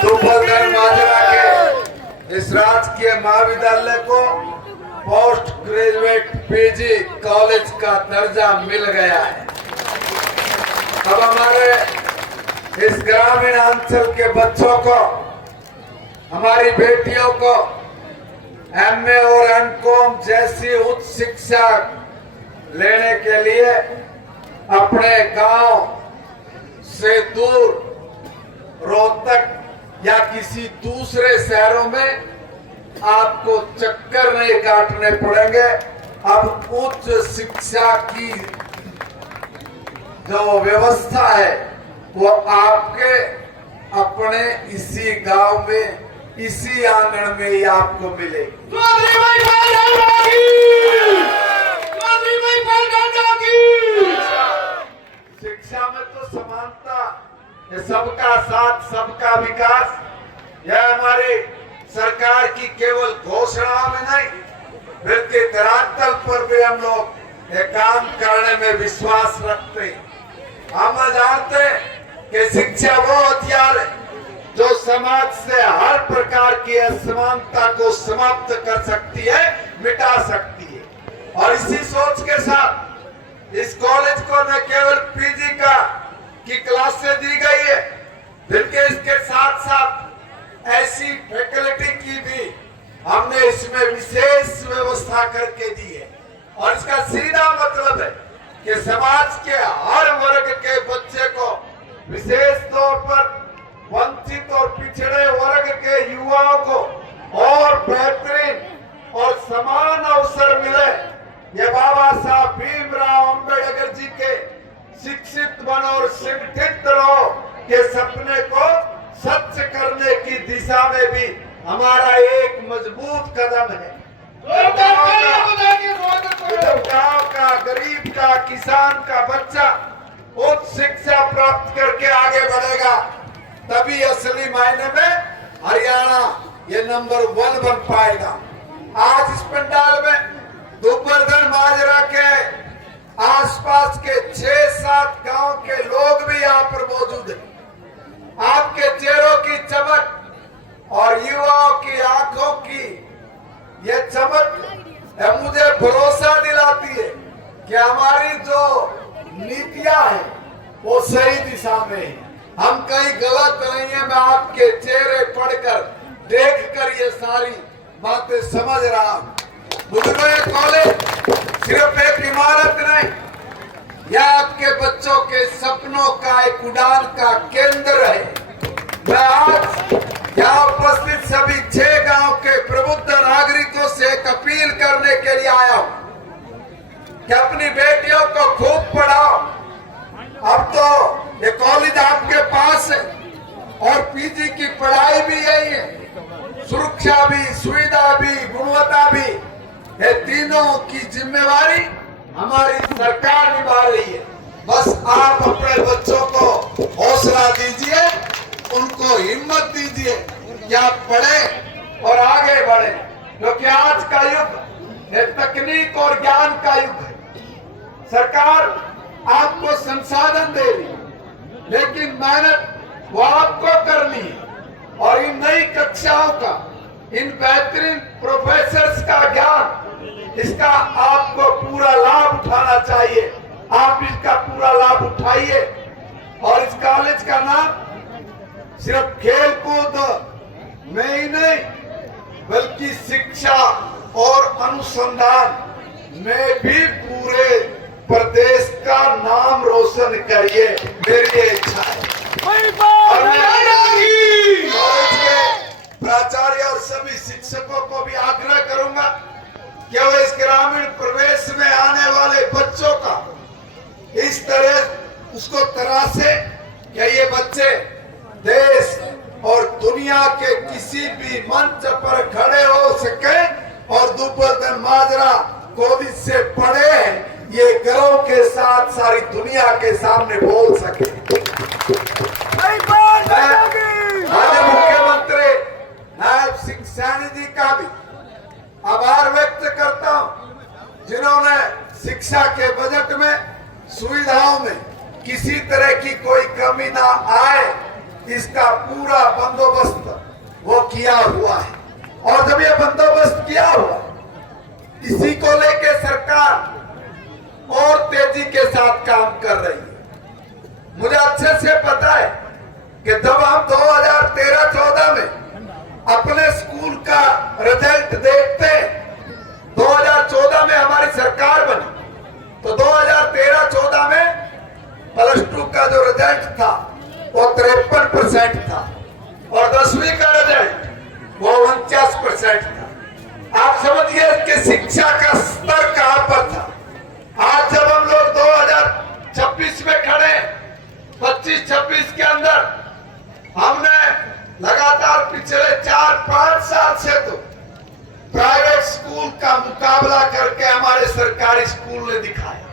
दोपहर माजरा के इस राजकीय महाविद्यालय को पोस्ट ग्रेजुएट पीजी कॉलेज का दर्जा मिल गया है। अब हमारे इस ग्रामीण अंचल के बच्चों को, हमारी बेटियों को एमए और एमकॉम जैसी उच्च शिक्षा लेने के लिए अपने गांव से दूर रोहतक या किसी दूसरे शहरों में आपको चक्कर नहीं काटने पड़ेंगे। अब उच्च शिक्षा की जो व्यवस्था है वो आपके अपने इसी गांव में, इसी आंगन में ही आपको मिलेगी। शिक्षा में तो समानता, ये सबका साथ सबका विकास, यह हमारी सरकार की केवल घोषणा में नहीं बल्कि धरातल पर भी हम लोग ये काम करने में विश्वास रखते हैं। हम जानते हैं कि शिक्षा वो हथियार है जो समाज से हर प्रकार की असमानता को समाप्त कर सकती है, मिटा सकती है। और इसी सोच के साथ इस कॉलेज को न केवल पीजी की क्लासें दी गई है बल्कि इसके साथ साथ ऐसी फैकल्टी की भी हमने इसमें विशेष व्यवस्था करके दी है। और इसका सीधा मतलब है कि समाज के हर वर्ग के बच्चे को, विशेष तौर पर वंचित और पिछड़े वर्ग के युवाओं को और बेहतरीन और समान अवसर मिले, ये बाबा साहब भीमराव अंबेडकर जी के शिक्षित बनो और संगठित रहो के सपने को सच करने की दिशा में भी हमारा एक मजबूत कदम है। गांव का, गरीब का, किसान का बच्चा उच्च शिक्षा प्राप्त करके आगे बढ़ेगा, तभी असली मायने में हरियाणा ये नंबर 1 बन पाएगा। आज इस पंडाल में दुब्बरधन माजरा के आसपास के 6-7 गांव के लोग भी यहाँ पर मौजूद हैं। आपके चेहरों की चमक और युवाओं की आंखों की ये चमक मुझे भरोसा दिलाती है कि हमारी जो नीतियां हैं वो सही दिशा में है, हम कहीं गलत नहीं है। मैं आपके चेहरे पढ़कर, देखकर ये सारी बातें समझ रहा हूँ। बुजुर्गों, ये कॉलेज सिर्फ एक इमारत नहीं, यह आपके बच्चों के सपनों का एक उड़ान का केंद्र है। मैं आज यहाँ उपस्थित सभी 6 गांव के प्रबुद्ध नागरिकों से एक अपील करने के लिए आया हूँ कि अपनी बेटियों को खूब पढ़ाओ। अब तो ये कॉलेज आपके पास है और पीजी की पढ़ाई भी यही है, सुरक्षा भी, सुविधा भी, गुणवत्ता भी, ये तीनों की जिम्मेवारी हमारी सरकार निभा रही है। बस आप अपने बच्चों को हौसला दीजिए, उनको हिम्मत दीजिए कि आप पढ़े और आगे बढ़े, क्योंकि आज का युग ये तकनीक और ज्ञान का युग है। सरकार आपको संसाधन दे रही है, लेकिन मेहनत वो आपको करनी है। और इन नई कक्षाओं का, इन बेहतरीन प्रोफेसर्स का ज्ञान, इसका आपको पूरा लाभ उठाना चाहिए। आप इसका पूरा लाभ उठाइए। और इस कॉलेज का नाम सिर्फ खेल कूद में ही नहीं बल्कि शिक्षा और अनुसंधान में भी पूरे प्रदेश का नाम रोशन करिए, मेरी इच्छा है। और प्राचार्य और सभी शिक्षकों को भी आग्रह करूंगा कि वो इस ग्रामीण प्रदेश में आने वाले बच्चों का इस तरह उसको तरासे कि ये बच्चे देश और दुनिया के किसी भी मंच पर खड़े हो सके और दुब्बरधन माजरा कॉलेज से पढ़े, ये गर्व के साथ सारी दुनिया के सामने बोल सके। माननीय मुख्यमंत्री नायब सिंह सैनी जी का भी आभार व्यक्त करता हूं, जिन्होंने शिक्षा के बजट में सुविधाओं में किसी तरह की कोई कमी ना आए, इसका पूरा बंदोबस्त वो किया हुआ है। और जब ये बंदोबस्त किया हुआ, इसी को लेके सरकार और तेजी के साथ काम कर रही है। मुझे अच्छे से पता है कि जब हम 2013-14 में अपने स्कूल का रिजल्ट देखते, 2014 में हमारी सरकार बनी, तो 2013-14 में +2 का जो रिजल्ट था वो 53% था और 10वीं का रिजल्ट वो 49% था। आप समझिए कि शिक्षा का स्तर कहां पर था। आज जब हम लोग 2026 में खड़े, 25-26 के अंदर हमने लगातार पिछले 4-5 साल से तो प्राइवेट स्कूल का मुकाबला करके हमारे सरकारी स्कूल ने दिखाया।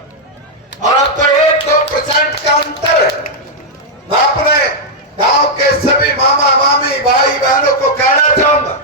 और अब तो 1-2% का अंतर है। मैं अपने गांव के सभी मामा मामी भाई बहनों को कहना चाहूंगा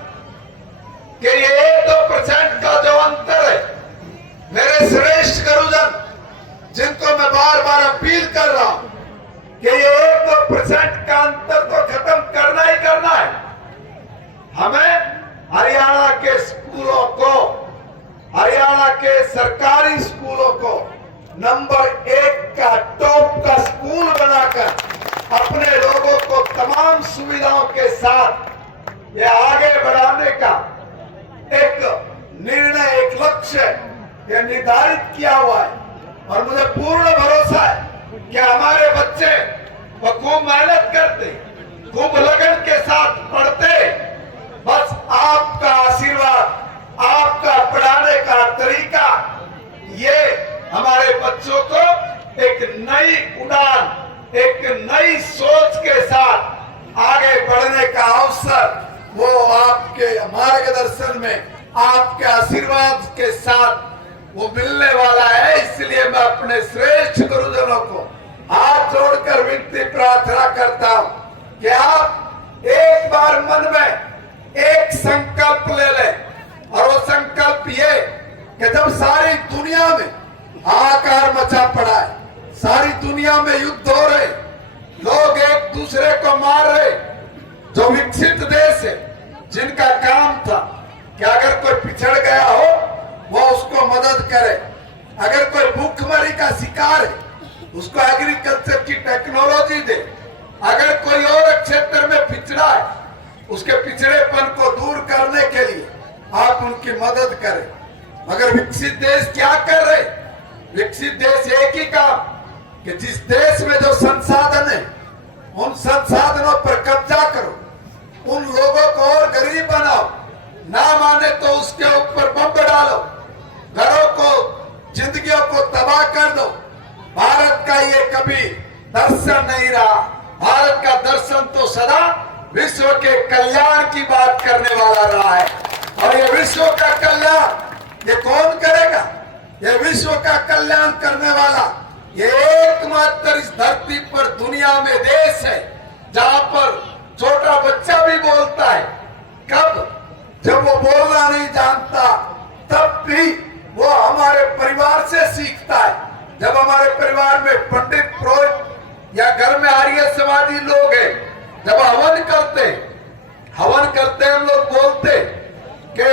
नंबर 1 का टॉप का स्कूल बनाकर अपने लोगों को तमाम सुविधाओं के साथ ये आगे बढ़ाने का एक निर्णय, एक लक्ष्य ये निर्धारित किया हुआ है। और मुझे पूर्ण भरोसा है कि हमारे बच्चे वो खूब मेहनत करते, खूब लगन के साथ पढ़ते, बस आपका आशीर्वाद, आपका पढ़ाने का तरीका ये हमारे बच्चों को एक नई उड़ान, एक नई सोच के साथ आगे बढ़ने का अवसर वो आपके मार्गदर्शन में, आपके आशीर्वाद के साथ वो मिलने वाला है। इसलिए मैं अपने श्रेष्ठ गुरुजनों को हाथ जोड़कर विनती प्रार्थना करता हूं कि आप एक बार मन में एक संकल्प ले लें, और वो संकल्प ये कि जब सारी दुनिया में हाहाकार मचा पड़ा है, सारी दुनिया में युद्ध हो रहे, लोग एक दूसरे को मार रहे, जो विकसित देश है जिनका काम था कि अगर कोई पिछड़ गया हो वो उसको मदद करे, अगर कोई भूखमरी का शिकार है उसको एग्रीकल्चर की टेक्नोलॉजी दे, अगर कोई और क्षेत्र में पिछड़ा है उसके पिछड़ेपन को दूर करने के लिए आप उनकी मदद करें। मगर विकसित देश क्या कर रहे? विकसित देश एक ही काम कि जिस देश में जो संसाधन है उन संसाधनों पर कब्जा करो, उन लोगों को और गरीब बनाओ, ना माने तो उसके ऊपर बम डालो, घरों को, जिंदगियों को तबाह कर दो। भारत का ये कभी दर्शन नहीं रहा। भारत का दर्शन तो सदा विश्व के कल्याण की बात करने वाला रहा है। और ये विश्व का कल्याण ये कौन करेगा? ये विश्व का कल्याण करने वाला ये एकमात्र इस धरती पर दुनिया में देश है जहां पर छोटा बच्चा भी बोलता है। कब? जब वो बोलना नहीं जानता तब भी वो हमारे परिवार से सीखता है। जब हमारे परिवार में पंडित, पुरोहित या घर में आर्य समाजी लोग हैं, जब हवन करते हम लोग बोलते कि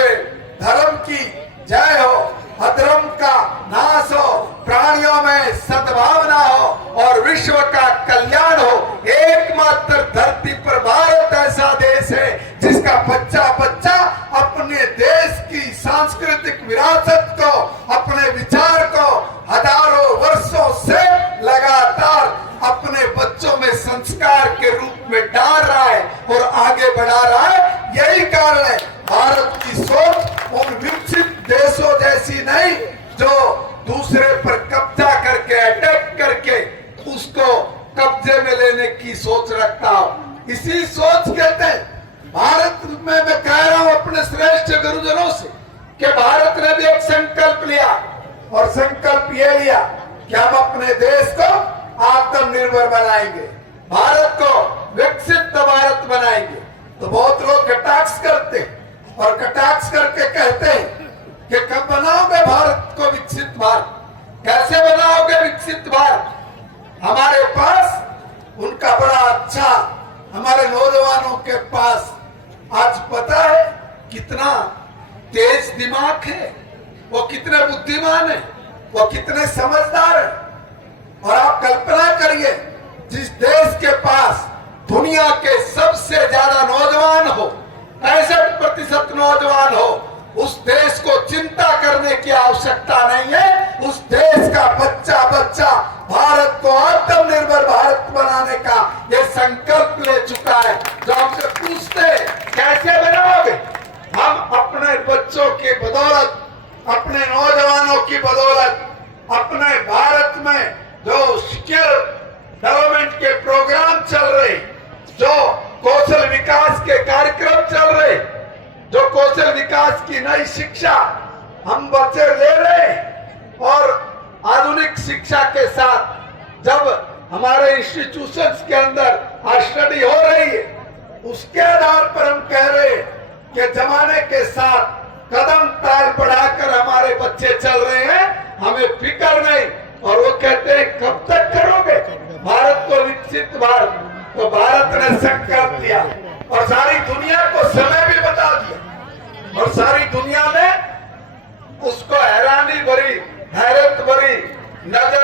धर्म की जय हो, अधर्म का नाश हो, प्राणियों में सद्भावना हो और विश्व का कल्याण हो। एकमात्र धरती पर भारत ऐसा देश है जिसका बच्चा बच्चा अपने देश की सांस्कृतिक विरासत को, अपने विचार को हजारों वर्षों से लगातार अपने बच्चों में संस्कार के रूप में डाल रहा है और आगे बढ़ा रहा है। यही कारण है भारत की सोच उन विकसित देशों जैसी नहीं जो दूसरे पर कब्जा करके, अटैक करके उसको कब्जे में लेने की सोच रखता हूं। इसी सोच कहते हैं भारत में। मैं कह रहा हूं अपने श्रेष्ठ गुरुजनों से कि भारत ने भी एक संकल्प लिया और संकल्प ये लिया कि हम अपने देश को आत्मनिर्भर बनाएंगे, भारत को विकसित भारत बनाएंगे। तो बहुत लोग कटाक्ष करते और कटाक्ष करके कहते हैं कि कब बनाओगे भारत को विकसित भारत? कैसे बनाओगे विकसित भारत? हमारे पास उनका बड़ा अच्छा, हमारे नौजवानों के पास आज पता है कितना तेज दिमाग है, वो कितने बुद्धिमान है, वो कितने समझदार है। और आप कल्पना करिए जिस देश के पास दुनिया के सबसे ज्यादा नौजवान हो, 65% नौजवान हो, उस देश को चिंता करने की आवश्यकता नहीं है। उस देश का बच्चा बच्चा भारत को आत्मनिर्भर भारत बनाने का ये संकल्प ले चुका है। जो हमसे पूछते कैसे बनाओगे? हम अपने बच्चों की बदौलत, अपने नौजवानों की बदौलत, अपने भारत में जो स्किल डेवलपमेंट के प्रोग्राम चल रहे, जो कौशल विकास के कार्यक्रम चल रहे, जो कौशल विकास की नई शिक्षा हम बच्चे ले रहे हैं, और आधुनिक शिक्षा के साथ जब हमारे इंस्टीट्यूशंस के अंदर स्टडी हो रही है, उसके आधार पर हम कह रहे हैं कि जमाने के साथ कदम ताल बढ़ाकर हमारे बच्चे चल रहे हैं। हमें फिक्र नहीं। और वो कहते हैं कब तक करोगे भारत को विकसित भारत? तो भारत ने संकल्प लिया और सारी दुनिया को समय भी बता दिया, और सारी दुनिया ने उसको हैरानी भरी, हैरत भरी नजर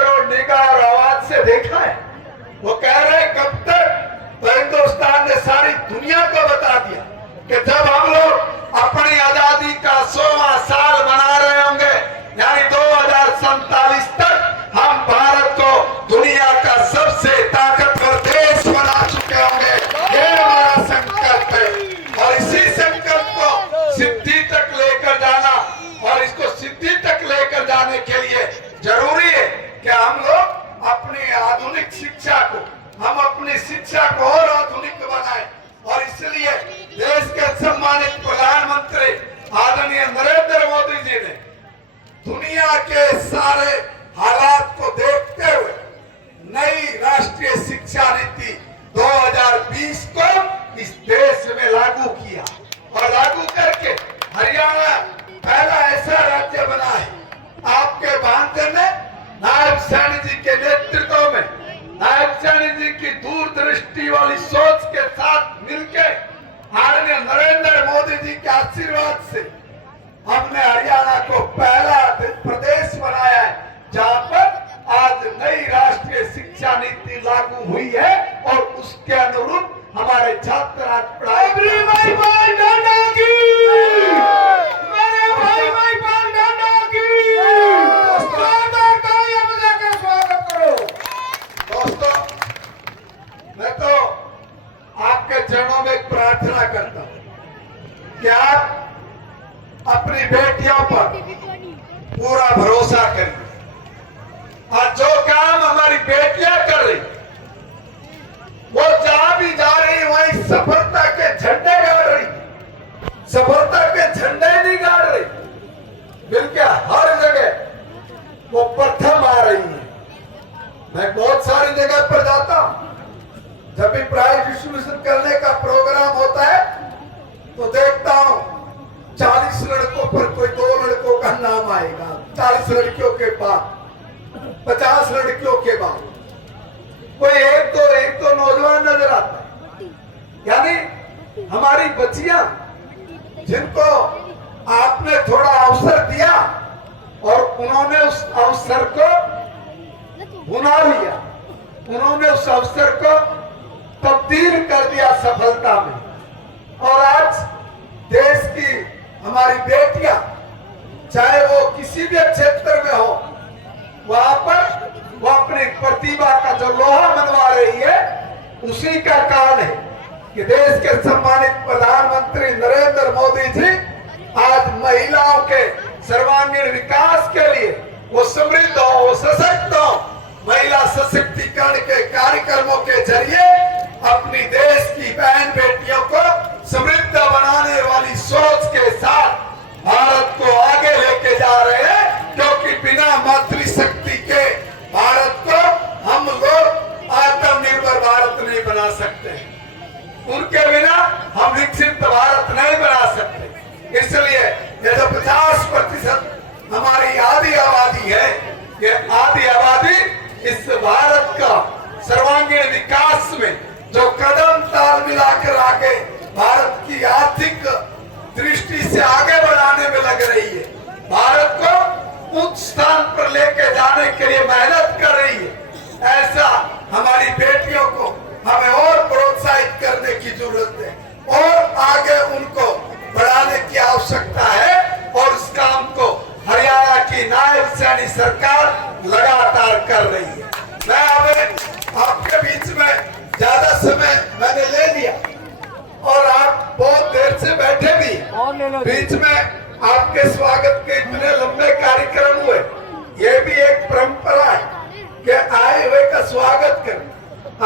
दुनिया के सारे हालात को देखते हुए नई राष्ट्रीय शिक्षा नीति 2020 को इस देश में लागू किया और लागू करके हरियाणा पहला ऐसा राज्य बना है। आपके भांजे ने नायब सैनी जी के नेतृत्व में, नायब सैनी जी की दूरदृष्टि वाली सोच के साथ मिलकर आदरणीय नरेंद्र मोदी जी के आशीर्वाद से हमने हरियाणा को पहला प्रदेश बनाया है जहां पर आज नई राष्ट्रीय शिक्षा नीति लागू हुई है और उसके अनुरूप हमारे छात्र आज पढ़ाई दोस्तों, मैं तो आपके चरणों में एक प्रार्थना करता हूं कि आप अपनी बेटियों पर पूरा भरोसा करिए और जो काम हमारी बेटियां कर रही वो जहां भी जा रही वहीं सफलता के झंडे गाड़ रही, सफलता के झंडे नहीं गाड़ रही, बल्कि हर जगह वो प्रथम आ रही है। मैं बहुत सारी जगह पर जाता हूं, जब भी प्राइज डिस्ट्रीब्यूशन करने का प्रोग्राम होता है तो देखता हूं 40 लड़कों पर कोई 2 लड़कों का नाम आएगा, 40 लड़कियों के बाद 50 लड़कियों के बाद कोई एक तो नौजवान नजर आता है। यानी हमारी बच्चियां जिनको आपने थोड़ा अवसर दिया और उन्होंने उस अवसर को भुना लिया, उन्होंने उस अवसर को तब्दील कर दिया सफलता में। और आज देश की हमारी बेटियां चाहे वो किसी भी क्षेत्र में हो, वहां पर वो अपनी प्रतिभा का जो लोहा मनवा रही है, उसी का कारण है कि देश के सम्मानित प्रधानमंत्री नरेंद्र मोदी जी आज महिलाओं के सर्वांगीण विकास के लिए वो समृद्ध हो, वो सशक्त हो, महिला सशक्तिकरण के कार्यक्रमों के जरिए अपनी देश की बहन बेटियों को समृद्ध बनाने वाली सोच के साथ भारत को आगे लेके जा रहे हैं, क्योंकि बिना मातृशक्ति के भारत को हम लोग आत्मनिर्भर भारत नहीं बना सकते, उनके बिना हम विकसित भारत नहीं बना सकते। इसलिए ये जो 50% हमारी आधी आबादी है, ये आधी आबादी इस भारत का सर्वांगीण विकास में जो कदम ताल मिलाकर आगे भारत की आर्थिक दृष्टि से आगे बढ़ाने में लग रही है, भारत को उच्च स्थान पर लेके जाने के लिए मेहनत कर रही है, ऐसा हमारी बेटियों को हमें और प्रोत्साहित करने की जरूरत है और आगे उनको बढ़ाने की आवश्यकता है। और इस काम को हरियाणा की नायब सैनी सरकार लगातार कर रही है। मैं अब आपके बीच में ज्यादा समय मैंने ले लिया और आप बहुत देर से बैठे भी, बीच में आपके स्वागत के इतने लंबे कार्यक्रम हुए, ये भी एक परंपरा है कि आए हुए का स्वागत करें।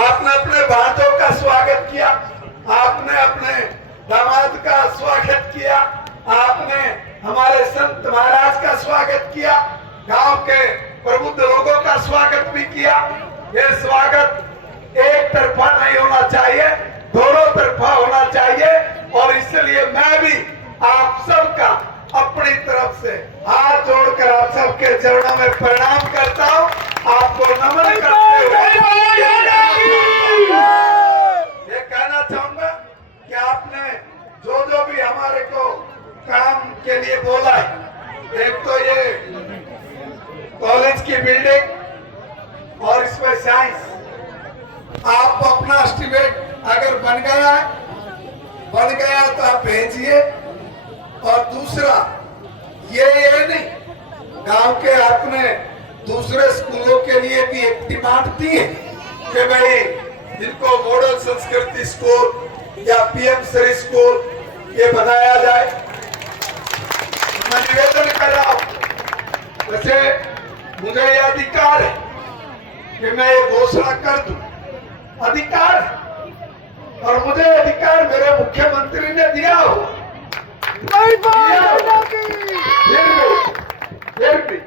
आपने अपने भांजों का स्वागत किया, आपने अपने दामाद का स्वागत किया, आपने हमारे संत महाराज का स्वागत किया, गांव के प्रबुद्ध लोगों का स्वागत भी किया। ये स्वागत एक तरफा नहीं होना चाहिए, दोनों तरफा होना चाहिए। और इसलिए मैं भी आप सबका अपनी तरफ से हाथ जोड़कर आप सबके चरणों में प्रणाम करता हूं, आपको नमन करते हुए ये कहना चाहूंगा कि आपने जो भी हमारे को काम के लिए बोला है, एक तो ये कॉलेज की बिल्डिंग और इसमें साइंस, आप अपना एस्टिमेट अगर बन गया तो आप भेजिए। और दूसरा ये नहीं, गांव के आपने दूसरे स्कूलों के लिए भी एक डिमांड दी है कि भाई जिनको मॉडल संस्कृति स्कूल या पीएम श्री स्कूल ये बनाया जाए। मैं निवेदन कर रहा हूं, वैसे मुझे ये अधिकार है कि मैं ये घोषणा कर दूं, अधिकार है, और मुझे अधिकार मेरे मुख्यमंत्री ने दिया हो। फिर भी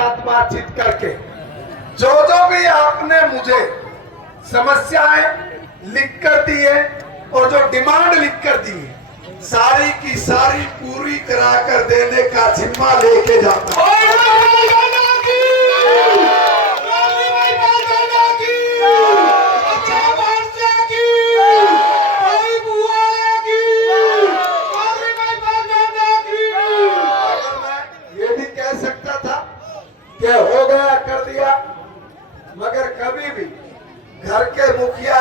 साथ बातचीत करके जो भी आपने मुझे समस्याएं लिख कर दी है और जो डिमांड लिख कर दी है सारी की सारी पूरी करा कर देने का जिम्मा लेके जाता हूं। ये भी कह सकता था कि हो गया कर दिया, मगर कभी भी घर के मुखिया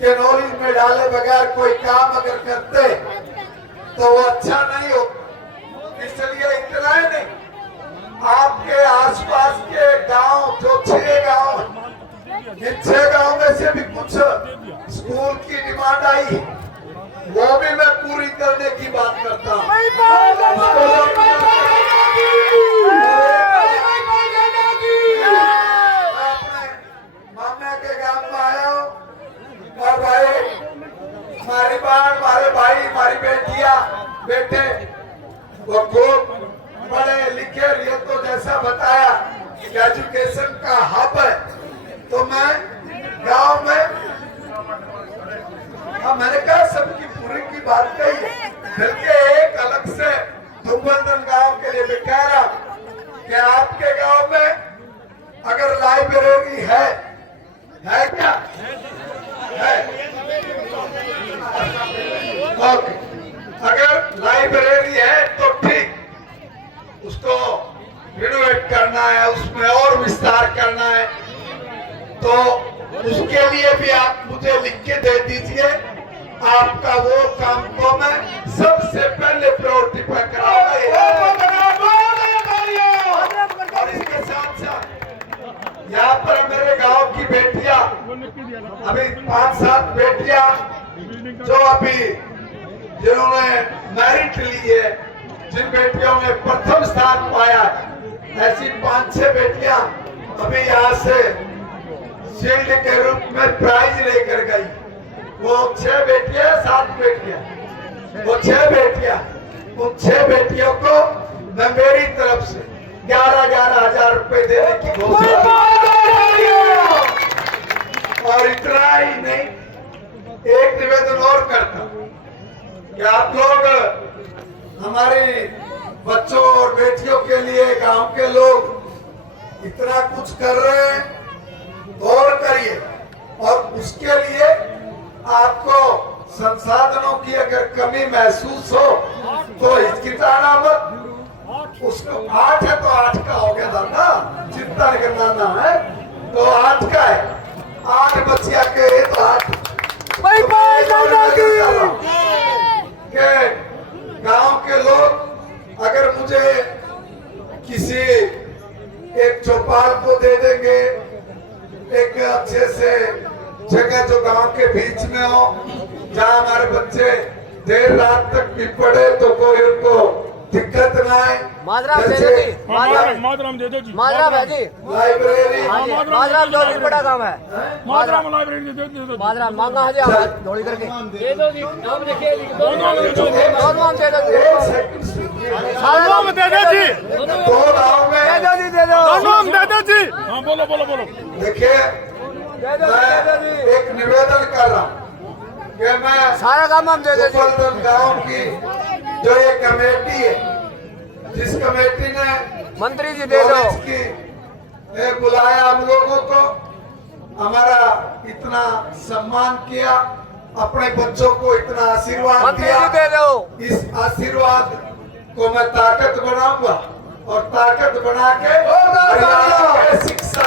के नॉलेज में डाले बगैर कोई काम अगर करते तो वो अच्छा नहीं हो। इसलिए इतना ही नहीं, आपके आसपास के गांव जो 6 गांव, इन 6 गांव में से भी कुछ स्कूल की डिमांड आई, वो भी मैं पूरी करने की बात करता हूँ। मामा के गांव में आया हूँ और भाई हमारी बहन, हमारे भाई, हमारी बेटियां, बेटे वो खूब पढ़े लिखे, ये तो जैसा बताया कि एजुकेशन का हब है। तो मैं गांव में, मैंने कहा सबकी पूरी की बात कही है, बल्कि एक अलग से धुबलदन गांव के लिए मैं कह रहा कि आपके गांव में अगर लाइब्रेरी है क्या? है। ओके, अगर लाइब्रेरी है तो ठीक, उसको रिनोवेट करना है, उसमें और विस्तार करना है, तो उसके लिए भी आप मुझे लिख के दे दीजिए। आपका वो काम तो मैं सबसे पहले प्रायोरिटी पर कराऊंगा। और इसके साथ साथ यहाँ पर मेरे गांव की बेटियां, अभी 5-7 बेटियां जो अभी जिन्होंने मेरिट ली है, जिन बेटियों ने प्रथम स्थान पाया है, ऐसी 5-6 बेटियां अभी यहाँ से शील्ड के रूप में प्राइज लेकर गई। वो 6 बेटियां, 7 बेटियां, वो 6 बेटियां, उन 6 बेटियों को मैं मेरी तरफ से 11-11 हजार रुपए देने की घोषणा। और इतना ही नहीं, एक निवेदन और करता हूं कि आप लोग हमारे बच्चों और बेटियों के लिए, गांव के लोग इतना कुछ कर रहे हैं, और करिए। और उसके लिए आपको संसाधनों की अगर कमी महसूस हो तो हिचकिचाना मत। उसको 8 है तो 8 का हो गया था ना, चिंता करना है तो 8 का है, 8 बच्चिया के तो 8। गांव के लोग अगर मुझे किसी एक चौपाल को दे देंगे, एक अच्छे से जगह जो गांव के बीच में हो, जहां हमारे बच्चे देर रात तक भी पढ़े तो कोई उनको दिक्कत ना आए। माजरा दे दो जी, मादराम दे दो जी, माजरा है जी, लाइब्रेरी माजरा जो बड़ा काम है, मादराम लाइब्रेरी दे दो, माजरा मांगा है जी, आवाज थोड़ी करके दे दो जी, नाम लिखे, दोनों दे दो जी, सारे नाम दे दो जी, 2 गाँव में दे दो जी, दे दो, नाम दे दो जी। हाँ बोलो बोलो बोलो। देखिए, मैं एक निवेदन कर रहा हूँ कि मैं सारा काम हम दे दो जी। धुबलदन गाँव की जो ये कमेटी है, जिस कमेटी ने मंत्री जी दे दो, कॉलेज की बुलाया हम लोगों को, हमारा इतना सम्मान किया, अपने बच्चों को इतना आशीर्वाद मंत्री दिया, जी दे दो, इस आशीर्वाद को मैं ताकत बनाऊंगा और ताकत बना के शिक्षा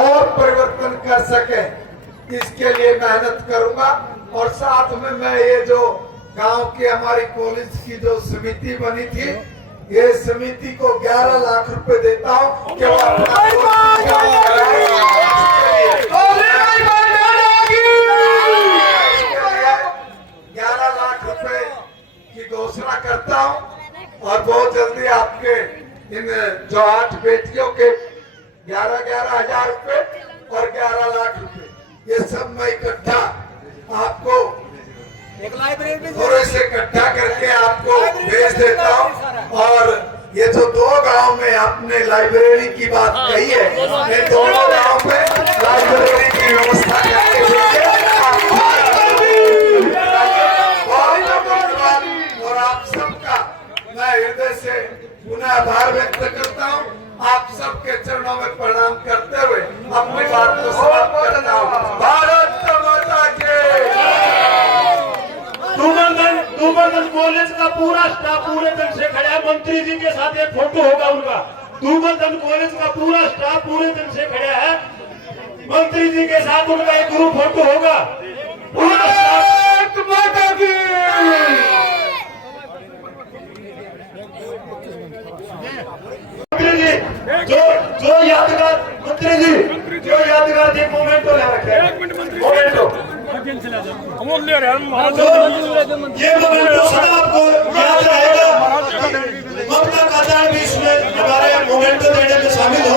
और परिवर्तन कर सके, इसके लिए मेहनत करूंगा। और साथ में मैं ये जो गांव की हमारी कॉलेज की जो समिति बनी थी, ये समिति को 11 लाख रुपए देता हूँ कि वो अपना 11 लाख रुपए की घोषणा करता हूँ। और बहुत जल्दी आपके इन जो 8 बेटियों के 11-11 हजार रुपए और 11 लाख रुपए, ये सब मैं इकट्ठा आपको एक लाइब्रेरी थोड़े से इकट्ठा करके आपको भेज देता हूँ। और ये जो 2 गांव में आपने लाइब्रेरी की बात कही है, मैं दोनों गांव में लाइब्रेरी की व्यवस्था करके देंगे। और आप सबका मैं हृदय से पुनः आभार व्यक्त करता हूँ। आप सबके चरणों में प्रणाम करते हुए अपनी बात को समाप्त करता हूँ। भारत माता की। दुबरगंज कॉलेज का पूरा स्टाफ पूरे दिन से खड़ा है। मंत्री जी के साथ एक फोटो होगा उनका। दुबरगंज कॉलेज का पूरा स्टाफ पूरे दिन से खड़ा है। मंत्री जी के साथ उनका एक ग्रुप फोटो होगा। पूरा स्टाफ माता की। मंत्री जी जो यादगार मंत्री जी जो यादगार एक मोमेंट तो ले रखे हैं। मोमेंट ये मोमेंट सदा आपको याद रहेगा। ममता कातार भी इसमें हमारे मोमेंट देने में शामिल हो।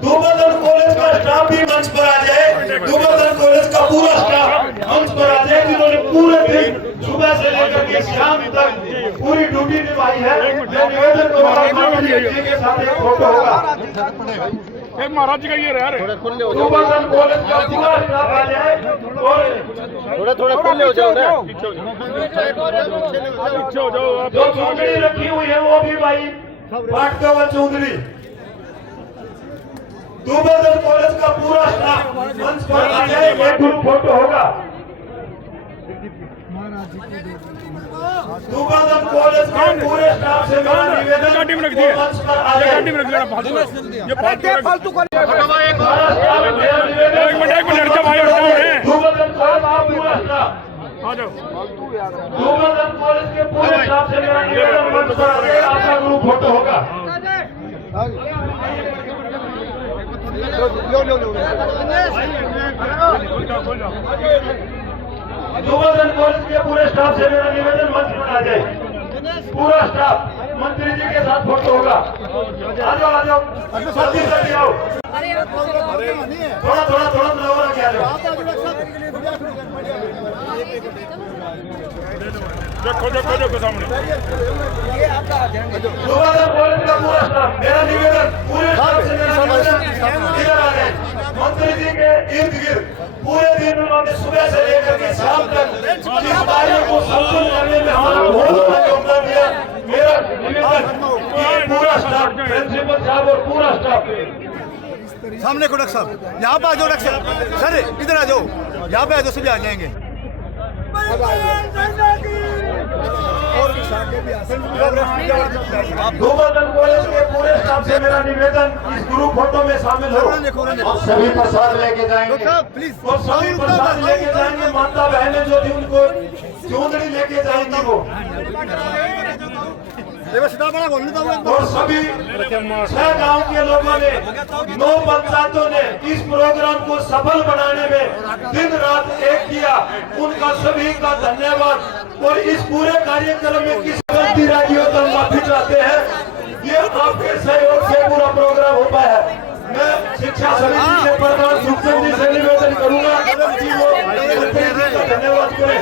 दुबरगंज कॉलेज का स्टाफ भी मंच पर आ जाए। दुबरगंज कॉलेज का पूरा स्टाफ मंच पर आ जाए, जिन्होंने पूरे दिन सुबह से लेकर के शाम तक पूरी ड्यूटी निभाई है। मैं निवेदन करूंगा के साथ एक फोटो होगा। महाराज जी का ये रहा दुबरगंज कॉलेज का पूरा स्टाफ आ जाए और थोड़ा खुले हो जाओ ना। जो चौधरी रखी हुई है वो भी भाई पाटकवर चौधरी। दुबरगंज कॉलेज का पूरा स्टाफ मंच पर आ जाए, एक ग्रुप फोटो होगा। दुबरगंज कॉलेज के पूरे स्टाफ से मेरा निवेदन मंच पर आ जाए। फालतू दुबरगंज कॉलेज का पूरा स्टाफ दुबरगंज कॉलेज के पूरे स्टाफ से मेरा निवेदन मंच पर आ जाए। आपका ग्रुप फोटो होगा। दुबरगंज कॉलेज के पूरे स्टाफ से मेरा निवेदन मंच पर आ जाए। पूरा स्टाफ मंत्री जी के साथ फोटो होगा। आ जाओ जल्दी जल्दी आओ। थोड़ा थोड़ा थोड़ा थोड़ा और आगे आ जाओ। देखो सामने दुबरगंज कॉलेज का पूरा स्टाफ मेरा निवेदन पूरे स्टाफ से मेरा निवेदन इधर आ जाए। मंत्री जी के इर्द गिर्द पूरे दिन उन्होंने सुबह से लेकर के शाम तक इस कार्य को संपन्न करने में हमारा बहुत बड़ा योगदान दिया। मेरा निवेदन कि पूरा स्टाफ प्रिंसिपल साहब और पूरा स्टाफ सामने को डॉक्टर साहब, यहाँ पे आ जाओ डॉक्टर साहब। सर इधर आ जाओ, यहाँ पे आ जाओ, सभी आ जाएंगे। दुबरगंज कॉलेज के पूरे स्टाफ से मेरा निवेदन इस ग्रुप फोटो में शामिल हो। और सभी प्रसाद लेके जाएंगे। और सभी प्रसाद लेके जाएंगे। माता बहनें जो थी उनको चुंदड़ी लेके जाएंगी वो। और सभी 6 गांव के लोगों ने 9 पंचायतों ने इस प्रोग्राम को सफल बनाने में दिन रात एक किया। उनका सभी का धन्यवाद। और इस पूरे कार्यक्रम में किस गलती रही हो तो माफी चाहते हैं। ये आपके सहयोग से पूरा प्रोग्राम हो पाया है। मैं शिक्षा समिति के प्रधान सुखचंद जी से निवेदन करूंगा कि वो धन्यवाद करें।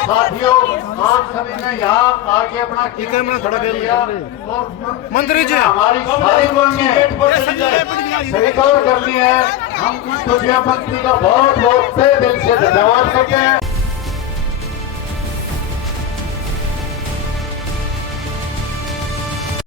साथियों आप सभी ने यहाँ आके अपना मंत्री जी हमारी सारी मांगें स्वीकार करनी है। हम मंत्री का बहुत बहुत दिल से धन्यवाद करते हैं।